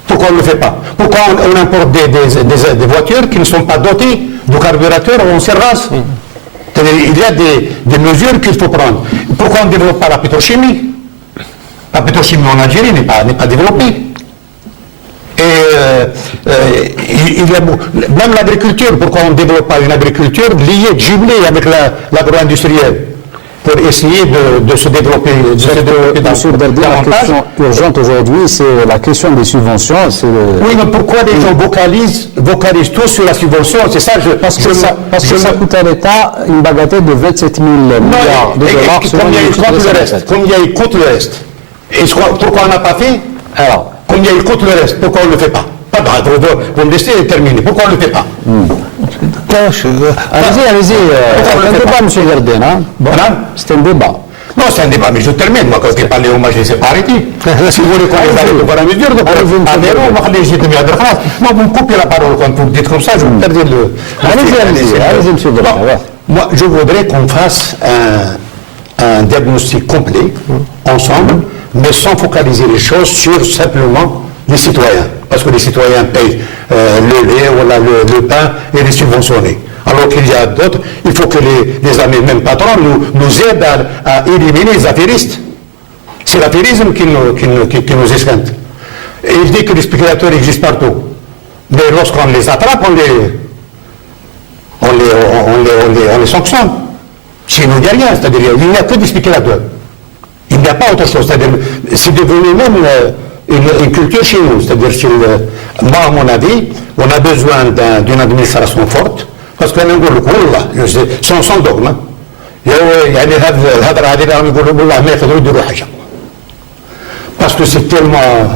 Pourquoi on ne le fait pas? Pourquoi on importe des voitures qui ne sont pas dotées de carburateurs en surgaz? Il y a des mesures qu'il faut prendre. Pourquoi on ne développe pas la pétrochimie? La pétrochimie en Algérie n'est pas développée. Et il y a même l'agriculture, pourquoi on ne développe pas une agriculture liée, jumelée avec l'agro-industriel pour essayer de se développer, Monsieur Berdine, la question urgente aujourd'hui, c'est la question des subventions. Oui, mais pourquoi les gens vocalisent tous sur la subvention? C'est ça, parce que ça coûte à l'État une bagatelle de 27 000 milliards de dollars. Combien il coûte le reste? Et pourquoi on n'a pas fait? Alors, combien il coûte le reste? Pourquoi on ne le fait pas? Vous me laissez terminer. Pourquoi on ne le fait pas? Allez-y. C'est un débat, M. Berdine. C'est un débat. Non, c'est un débat, mais je termine. Moi, quand j'ai parlé au match, je ne sais pas arrêter. Si vous voulez qu'on arrête au fur et à mesure, moi, vous me coupez la parole quand vous me dites comme ça, je vous perdez le... Allez-y, M. Berdine. Moi, je voudrais qu'on fasse un diagnostic complet, ensemble, mais sans focaliser les choses sur simplement les citoyens, parce que les citoyens payent le lait, voilà, le pain et les subventionnés. Alors qu'il y a d'autres, il faut que les amis, même patrons, nous aident à éliminer les affairistes. C'est l'affairisme qui nous esquinte. Et il dit que les spéculateurs existent partout. Mais lorsqu'on les attrape, on les sanctionne. Chez nous, il n'y a rien, c'est-à-dire il n'y a que des spéculateurs. Il n'y a pas autre chose. C'est-à-dire, c'est devenu même une culture chez nous. C'est-à-dire, moi, à mon avis, on a besoin d'une administration forte, parce qu'on a sans dogme. Parce que c'est tellement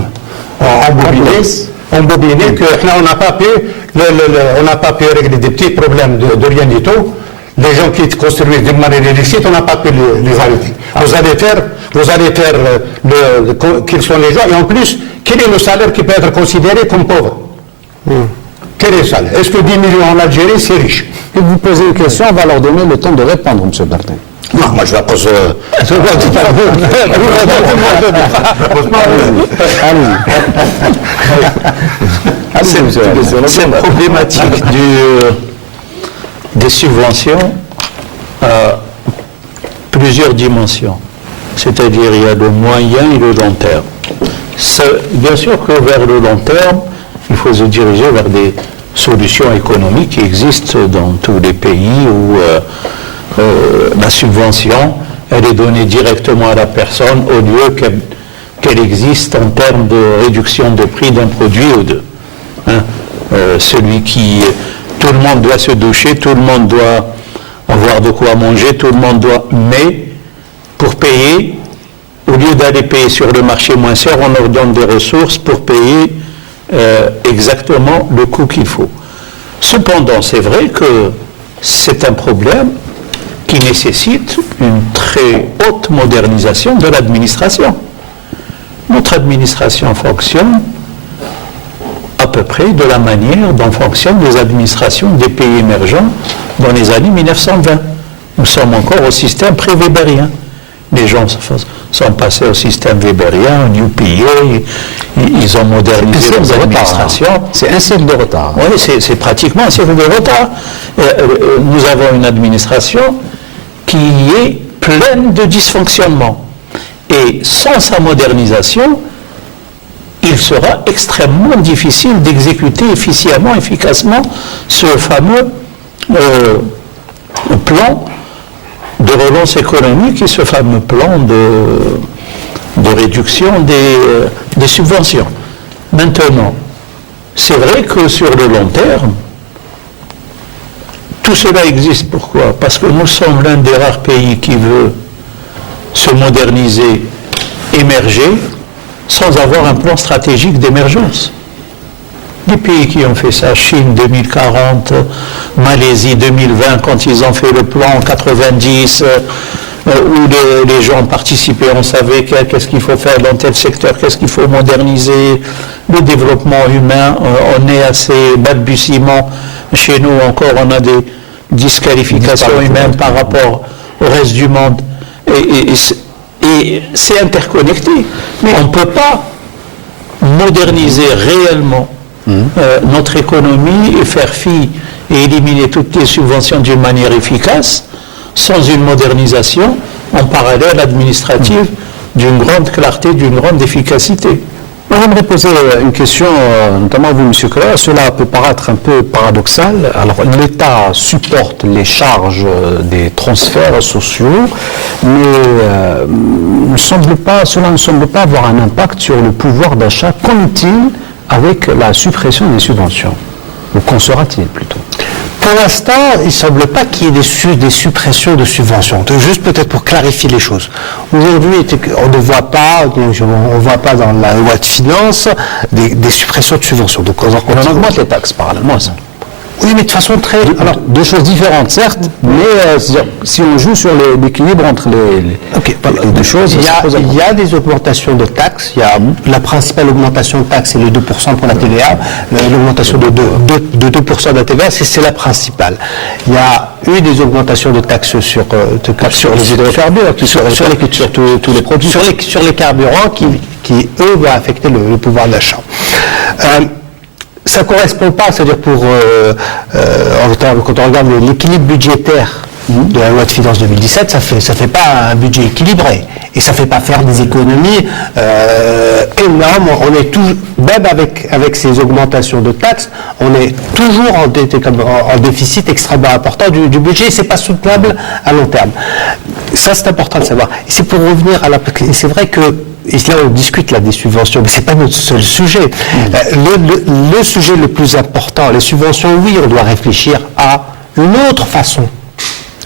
embobiné qu'on n'a pas pu régler des petits problèmes de rien du tout. les gens qui construisent de manière illicite, on n'a pas pu les arrêter. Vous allez faire quels sont les gens, et en plus, quel est le salaire qui peut être considéré comme pauvre? Quel est le salaire? Est-ce que 10 millions en Algérie, c'est riche? Et vous posez une question, on va leur donner le temps de répondre, M. Bertin. Non, moi je la pose. Cette problématique des subventions a plusieurs dimensions. C'est-à-dire il y a le moyen et le long terme. Bien sûr que vers le long terme, il faut se diriger vers des solutions économiques qui existent dans tous les pays où la subvention, elle est donnée directement à la personne au lieu qu'elle existe en termes de réduction de prix d'un produit ou deux. Tout le monde doit se doucher, tout le monde doit avoir de quoi manger, tout le monde doit, mais pour payer, au lieu d'aller payer sur le marché moins cher, on leur donne des ressources pour payer exactement le coût qu'il faut. Cependant, c'est vrai que c'est un problème qui nécessite une très haute modernisation de l'administration. Notre administration fonctionne à peu près de la manière dont fonctionnent les administrations des pays émergents dans les années 1920. Nous sommes encore au système pré-wébérien. Les gens sont passés au système wébérien, au UPA, ils ont modernisé leurs administrations. C'est un siècle de retard. Oui, c'est pratiquement un siècle de retard. Nous avons une administration qui est pleine de dysfonctionnements. Et sans sa modernisation, il sera extrêmement difficile d'exécuter efficacement ce fameux plan de relance économique et ce fameux plan de réduction des subventions. Maintenant, c'est vrai que sur le long terme, tout cela existe. Pourquoi? Parce que nous sommes l'un des rares pays qui veut se moderniser, émerger, sans avoir un plan stratégique d'émergence. Les pays qui ont fait ça, Chine 2040, Malaisie 2020, quand ils ont fait le plan 90, où les gens participaient, on savait qu'est-ce qu'il faut faire dans tel secteur, qu'est-ce qu'il faut moderniser, le développement humain, on est assez balbutiement. Chez nous encore, on a des disqualifications humaines par rapport au reste du monde. Et c'est interconnecté. Mais on ne peut pas moderniser réellement notre économie et faire fi et éliminer toutes les subventions d'une manière efficace sans une modernisation en parallèle administrative d'une grande clarté, d'une grande efficacité. J'aimerais poser une question, notamment à vous, M. Claire. Cela peut paraître un peu paradoxal. Alors, l'État supporte les charges des transferts sociaux, mais cela ne semble pas avoir un impact sur le pouvoir d'achat. Qu'en est-il avec la suppression des subventions? Ou qu'en sera-t-il plutôt? Pour l'instant, il ne semble pas qu'il y ait des suppressions de subventions. Juste peut-être pour clarifier les choses. Aujourd'hui, on ne voit pas dans la loi de finances des suppressions de subventions. Donc on augmente les taxes parallèlement à ça. Oui, mais de façon très... Alors, deux choses différentes, certes, mais si on joue sur l'équilibre entre les deux choses... Il y a des augmentations de taxes. Il y a la principale augmentation de taxes, c'est le 2% pour la TVA. L'augmentation de 2% de la TVA, c'est la principale. Il y a eu des augmentations de taxes sur les hydrocarbures, sur tous les produits, sur les carburants qui eux, vont affecter le pouvoir d'achat. Ça ne correspond pas, c'est-à-dire quand on regarde l'équilibre budgétaire de la loi de finances 2017, ça fait pas un budget équilibré et ça fait pas faire des économies énormes. On est même avec ces augmentations de taxes, on est toujours en déficit extrêmement important du budget et c'est pas soutenable à long terme. Ça, c'est important de savoir. Et c'est pour revenir et c'est vrai que et là, on discute des subventions, mais ce n'est pas notre seul sujet. Le sujet le plus important, les subventions, oui, on doit réfléchir à une autre façon.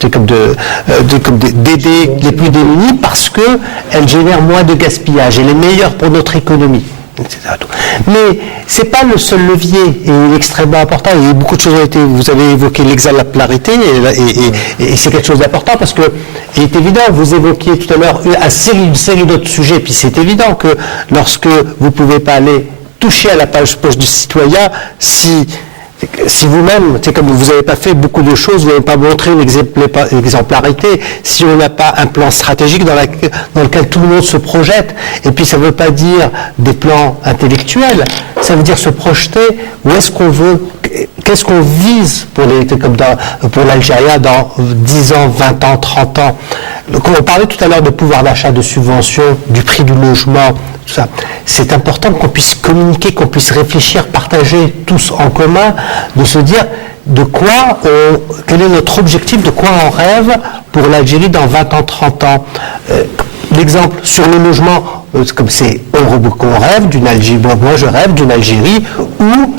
C'est comme d'aider les plus démunis parce qu'elles génèrent moins de gaspillage. Elle est meilleure pour notre économie. etc. Mais c'est pas le seul levier, et il est extrêmement important. Et beaucoup de choses ont été, vous avez évoqué l'exemplarité, et c'est quelque chose d'important parce que il est évident, vous évoquiez tout à l'heure une série d'autres sujets, puis c'est évident que lorsque vous pouvez pas aller toucher à la poche du citoyen, si vous-même, c'est comme vous n'avez pas fait beaucoup de choses, vous n'avez pas montré une exemplarité, si on n'a pas un plan stratégique dans lequel tout le monde se projette, et puis ça ne veut pas dire des plans intellectuels, ça veut dire se projeter, où est-ce qu'on veut, qu'est-ce qu'on vise pour l'Algérie dans 10 ans, 20 ans, 30 ans. Donc on parlait tout à l'heure de pouvoir d'achat, de subvention, du prix du logement, tout ça. C'est important qu'on puisse communiquer, qu'on puisse réfléchir, partager tous en commun, de se dire quel est notre objectif, de quoi on rêve pour l'Algérie dans 20 ans, 30 ans. L'exemple sur le logement, comme on rêve d'une Algérie, moi je rêve d'une Algérie où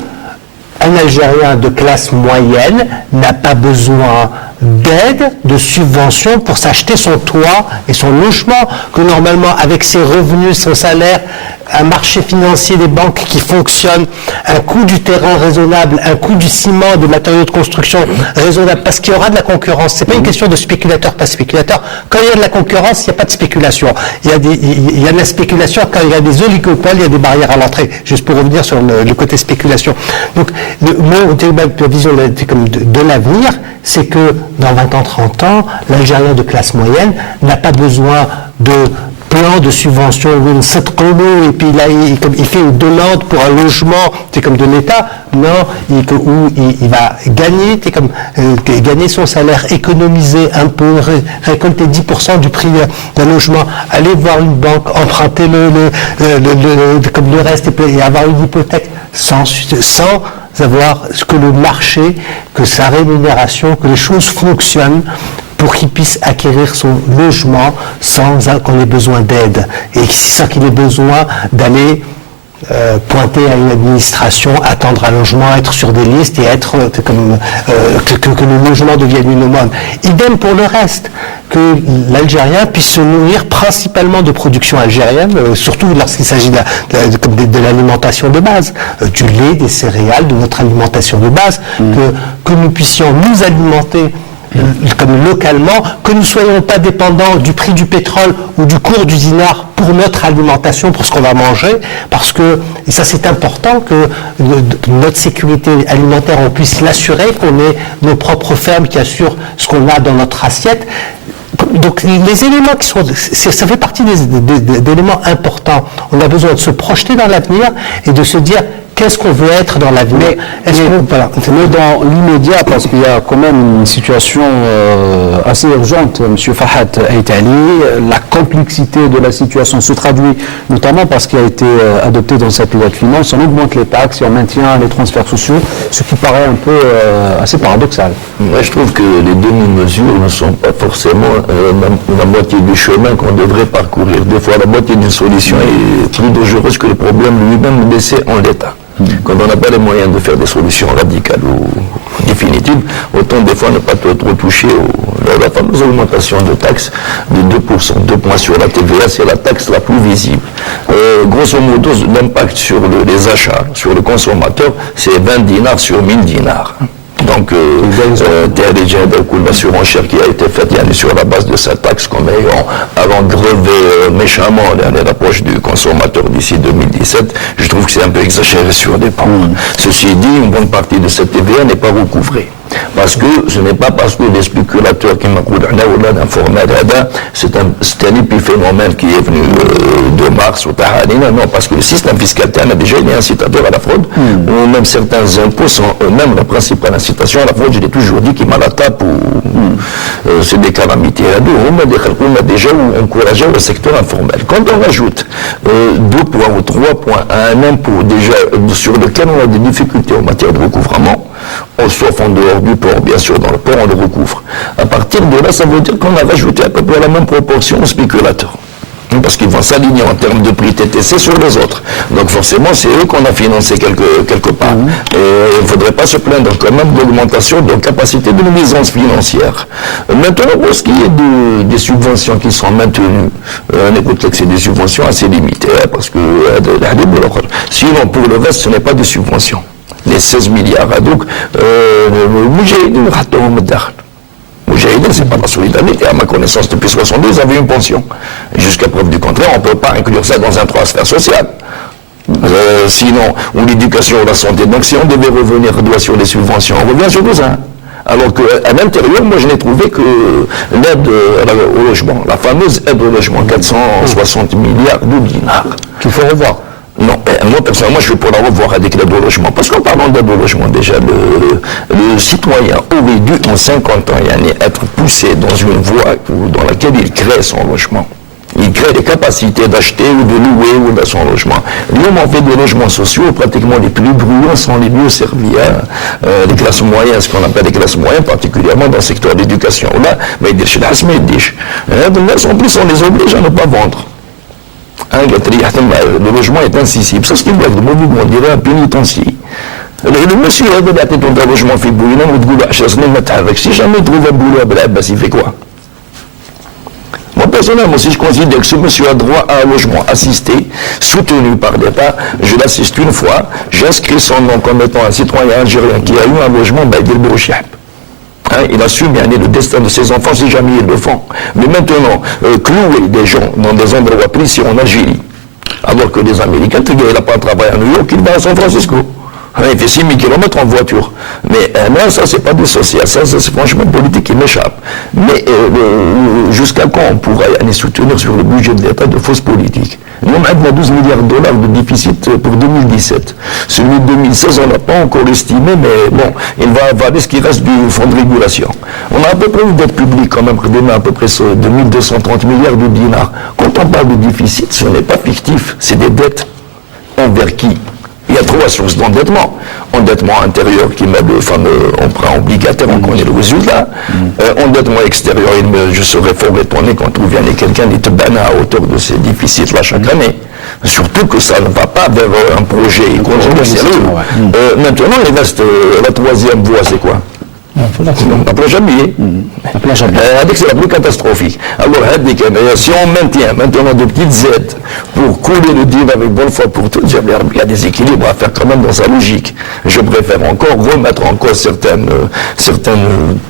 un Algérien de classe moyenne n'a pas besoin d'aide, de subvention pour s'acheter son toit et son logement, que normalement avec ses revenus, son salaire, un marché financier des banques qui fonctionne, un coût du terrain raisonnable, un coût du ciment, des matériaux de construction raisonnable, parce qu'il y aura de la concurrence. C'est pas une question de spéculateur, pas spéculateur. Quand il y a de la concurrence, il n'y a pas de spéculation. Il y a de la spéculation quand il y a des oligopoles, il y a des barrières à l'entrée. Juste pour revenir sur le côté spéculation. Donc, ma vision de l'avenir, c'est que dans 20 ans, 30 ans, l'Algérien de classe moyenne n'a pas besoin de plan de subvention ou une et puis là il fait une demande pour un logement, c'est comme de l'État, non, où il va gagner, gagner son salaire, économiser un peu, récolter 10% du prix d'un logement, aller voir une banque, emprunter comme le reste et avoir une hypothèque sans avoir que le marché, que sa rémunération, que les choses fonctionnent pour qu'il puisse acquérir son logement sans qu'on ait besoin d'aide et sans qu'il ait besoin d'aller pointer à une administration, attendre un logement, être sur des listes et être que le logement devienne une aumône. Idem pour le reste, que l'Algérien puisse se nourrir principalement de production algérienne, surtout lorsqu'il s'agit de l'alimentation de base, du lait, des céréales, de notre alimentation de base, que nous puissions nous alimenter comme localement, que nous ne soyons pas dépendants du prix du pétrole ou du cours du dinar pour notre alimentation, pour ce qu'on va manger, parce que, et ça c'est important, que notre sécurité alimentaire, on puisse l'assurer, qu'on ait nos propres fermes qui assurent ce qu'on a dans notre assiette. Donc les éléments ça fait partie d'éléments importants. On a besoin de se projeter dans l'avenir et de se dire qu'est-ce qu'on veut être dans l'avenir. Mais dans l'immédiat, parce qu'il y a quand même une situation assez urgente, M. Fahad Aïtali, la complexité de la situation se traduit notamment parce qu'il a été adopté dans cette loi de finances, on augmente les taxes et on maintient les transferts sociaux, ce qui paraît un peu assez paradoxal. Moi, je trouve que les demi-mesures ne sont pas forcément la moitié du chemin qu'on devrait parcourir. Des fois, la moitié d'une solution est plus dangereuse que le problème lui-même laissé en l'état. Quand on n'a pas les moyens de faire des solutions radicales ou définitives, autant des fois ne pas trop toucher la fameuse augmentation de taxes de 2%, 2 points sur la TVA, c'est la taxe la plus visible. Grosso modo, l'impact sur les achats, sur le consommateur, c'est 20 dinars sur 1000 dinars. Donc, la surenchère qui a été faite sur la base de cette taxe, comme avant grevé méchamment l'approche du consommateur d'ici 2017, je trouve que c'est un peu exagéré sur des points. Ceci dit, une bonne partie de cette TVA n'est pas recouvrée. Parce que ce n'est pas parce que les spéculateurs qui m'accordent d'informer, c'est un épiphénomène qui est venu de Mars ou Tahalina, non, parce que le système fiscal a déjà été incitateur à la fraude, ou même certains impôts sont eux-mêmes la principale incitation à la fraude. Je l'ai toujours dit qu'il m'a la tape ou c'est des calamités à deux. On a déjà encouragé le secteur informel. Quand on rajoute 2 points ou 3 points à un impôt déjà sur lequel on a des difficultés en matière de recouvrement, sauf en dehors du port, bien sûr, dans le port, on le recouvre. À partir de là, ça veut dire qu'on a rajouté à peu près la même proportion aux spéculateurs. Parce qu'ils vont s'aligner en termes de prix TTC sur les autres. Donc forcément, c'est eux qu'on a financé quelque part. Et il ne faudrait pas se plaindre quand même de l'augmentation de capacité de nuisance financière. Maintenant, pour ce qui est des subventions qui sont maintenues, on écoute que c'est des subventions assez limitées, parce que sinon, pour le reste, ce n'est pas des subventions. Les 16 milliards. Donc, Moujahidine, c'est pas la solidarité. À ma connaissance, depuis 72, ils avaient une pension. Jusqu'à preuve du contraire, on ne peut pas inclure ça dans un transfert social. Sinon, ou l'éducation ou la santé. Donc, si on devait revenir sur les subventions, on revient sur tout ça. Alors qu'à l'intérieur, moi, je n'ai trouvé que l'aide au logement, la fameuse aide au logement, 460 milliards de dinars. Qu'il faut revoir. Non, moi personnellement je suis pour la revoir avec l'aide au logement. Parce qu'en parlant d'aide au logement, déjà, le citoyen aurait dû en 50 ans être poussé dans une voie dans laquelle il crée son logement. Il crée des capacités d'acheter ou de louer ou de son logement. Nous, on fait des logements sociaux, pratiquement les plus bruyants sont les mieux servis. Les classes moyennes, ce qu'on appelle les classes moyennes, particulièrement dans le secteur de l'éducation. Là, mais ils disent, en plus, on les oblige à ne pas vendre. Le logement est incisible. C'est ce qui doit être on dirait un pénitencier. Le monsieur a été dans un logement fait bouillir, si jamais il trouve un boulot à il fait quoi? Moi, personnellement, si je considère que ce monsieur a droit à un logement assisté, soutenu par l'État, je l'assiste une fois, j'inscris son nom comme étant un citoyen algérien qui a eu un logement, il assume bien le destin de ses enfants si jamais ils le font. Mais maintenant, clouer des gens dans des endroits précis en Algérie, alors que les Américains, il n'a pas un travail à New York, il va à San Francisco. Il fait 6000 km en voiture. Mais non, ça, c'est pas du social. Ça, c'est franchement politique qui m'échappe. Mais jusqu'à quand on pourra aller soutenir sur le budget de l'État de fausses politiques? Nous, on a 12 milliards de dollars de déficit pour 2017. Celui de 2016, on n'a pas encore estimé, mais bon, il va avaler ce qui reste du fonds de régulation. On a à peu près une dette publique quand même, qui à peu près 2230 milliards de dinars. Quand on parle de déficit, ce n'est pas fictif, c'est des dettes envers qui? Il y a trois sources d'endettement. Endettement intérieur qui met le fameux emprunt obligataire, on connaît le résultat. Endettement extérieur, je serais fort étonné quand on vient et quelqu'un te banne à hauteur de ces déficits-là chaque année. Surtout que ça ne va pas vers un projet économique sérieux. Maintenant, il reste la troisième voie, c'est quoi? La plage à billets. C'est la plus catastrophique. Alors, si on maintient maintenant de petites aides pour couler le deal avec bonne foi pour toutes, il y a des équilibres à faire quand même dans sa logique. Je préfère encore remettre en cause certaines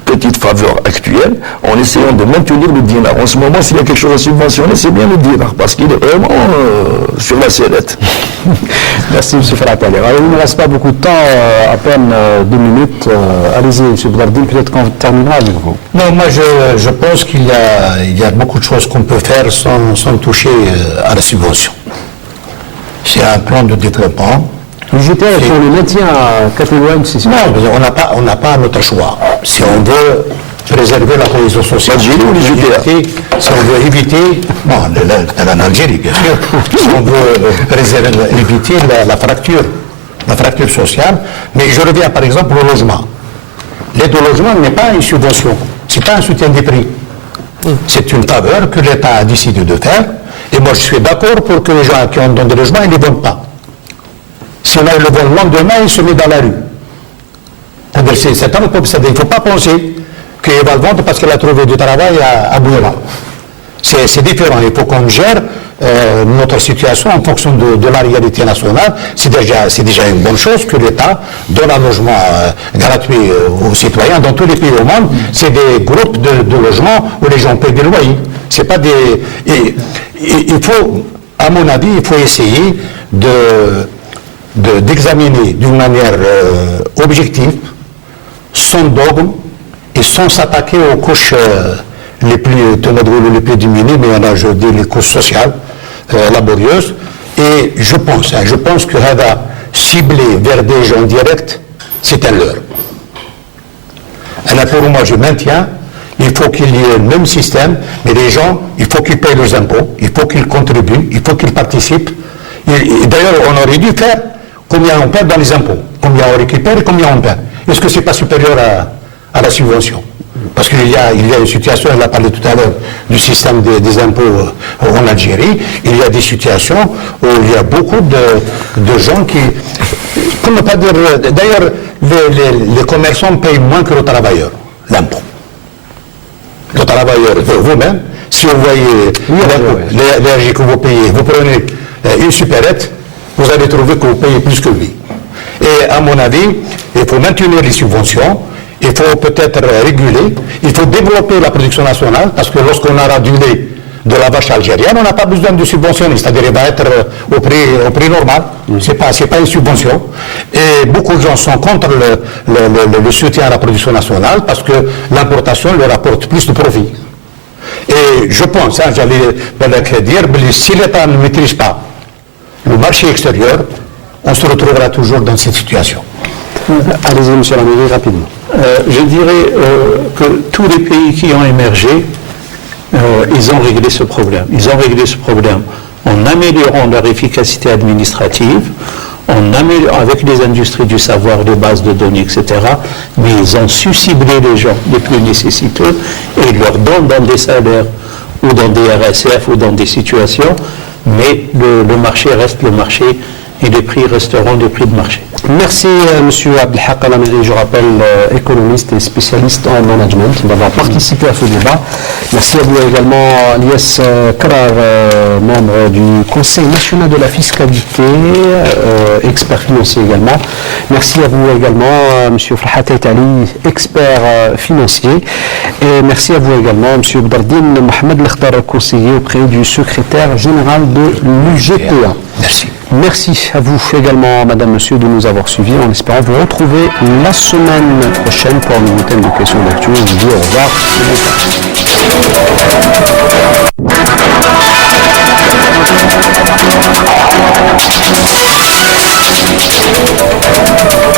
petites faveurs actuelles en essayant de maintenir le dinar. En ce moment, s'il y a quelque chose à subventionner, c'est bien le dinar parce qu'il est vraiment sur la sellette. Merci, M. Fratel. Il ne me reste pas beaucoup de temps, à peine 2 minutes. Allez-y, M. Boulardine, peut-être qu'on terminera avec vous. Non, moi je pense qu'il y a beaucoup de choses qu'on peut faire sans toucher à la subvention. C'est un plan de développement. Le GTA est pour le maintien à catégorie, c'est ça? Non, on n'a pas notre choix. Si on veut préserver la cohésion sociale, si on veut éviter, en Algérie bien sûr, si on veut éviter la fracture sociale, mais je reviens par exemple au logement. L'aide au logement n'est pas une subvention, ce n'est pas un soutien des prix. C'est une faveur que l'État a décidé de faire, et moi je suis d'accord pour que les gens qui ont dans des logements, ils ne les vendent pas. Si on a le vol le lendemain, il se met dans la rue. C'est un peu ça. Il ne faut pas penser qu'il va le vendre parce qu'il a trouvé du travail à Bouira. C'est différent. Il faut qu'on gère notre situation en fonction de la réalité nationale. C'est déjà une bonne chose que l'État donne un logement gratuit aux citoyens dans tous les pays au monde. C'est des groupes de logements où les gens payent des loyers. C'est pas des. Il faut, à mon avis, il faut essayer d'examiner d'une manière objective, sans dogme et sans s'attaquer aux couches les plus ténébreuses, les plus diminuées, mais là je dis les couches sociales, laborieuses. Et je pense que Rada ciblé vers des gens directs, c'est un leurre. Alors pour moi je maintiens, il faut qu'il y ait le même système, mais les gens, il faut qu'ils payent leurs impôts, il faut qu'ils contribuent, il faut qu'ils participent. Et d'ailleurs, on aurait dû faire combien on perd dans les impôts, combien on récupère et combien on perd. Est-ce que ce n'est pas supérieur à la subvention? Parce qu'il y a une situation, elle a parlé tout à l'heure du système des impôts en Algérie, il y a des situations où il y a beaucoup de gens qui, pour ne pas dire, d'ailleurs, les commerçants payent moins que le travailleur, l'impôt. Le travailleur, vous-même, si vous voyez l'énergie que vous payez, vous prenez une supérette, vous allez trouver que vous payez plus que lui. Et à mon avis, il faut maintenir les subventions, il faut peut-être réguler, il faut développer la production nationale, parce que lorsqu'on aura du lait de la vache algérienne, on n'a pas besoin de subventionner, c'est-à-dire il va être au prix normal, c'est pas une subvention. Et beaucoup de gens sont contre le soutien à la production nationale, parce que l'importation leur apporte plus de profit. Et je pense, j'allais dire, si l'État ne maîtrise pas le marché extérieur, on se retrouvera toujours dans cette situation. Allez-y, monsieur Lamiri, rapidement. Je dirais que tous les pays qui ont émergé, ils ont réglé ce problème. Ils ont réglé ce problème en améliorant leur efficacité administrative, avec les industries du savoir, des bases de données, etc. Mais ils ont su cibler les gens les plus nécessiteux et ils leur donnent dans des salaires ou dans des RSF ou dans des situations, mais le marché reste le marché et les prix resteront des prix de marché. Merci Monsieur Abdelhak Al-Amiri, je rappelle économiste et spécialiste en management, d'avoir participé à ce débat. Merci à vous également Alias Karar, membre du Conseil national de la fiscalité, expert financier également. Merci à vous également Monsieur Farhat Ali, expert financier. Et merci à vous également Monsieur Bdardine Mohamed Lekhtar, conseiller auprès du secrétaire général de l'UGPA. Merci. Merci à vous également, madame, monsieur, de nous avoir suivis, en espérant vous retrouver la semaine prochaine pour un nouveau thème de questions d'actu. Je vous dis au revoir et bon temps.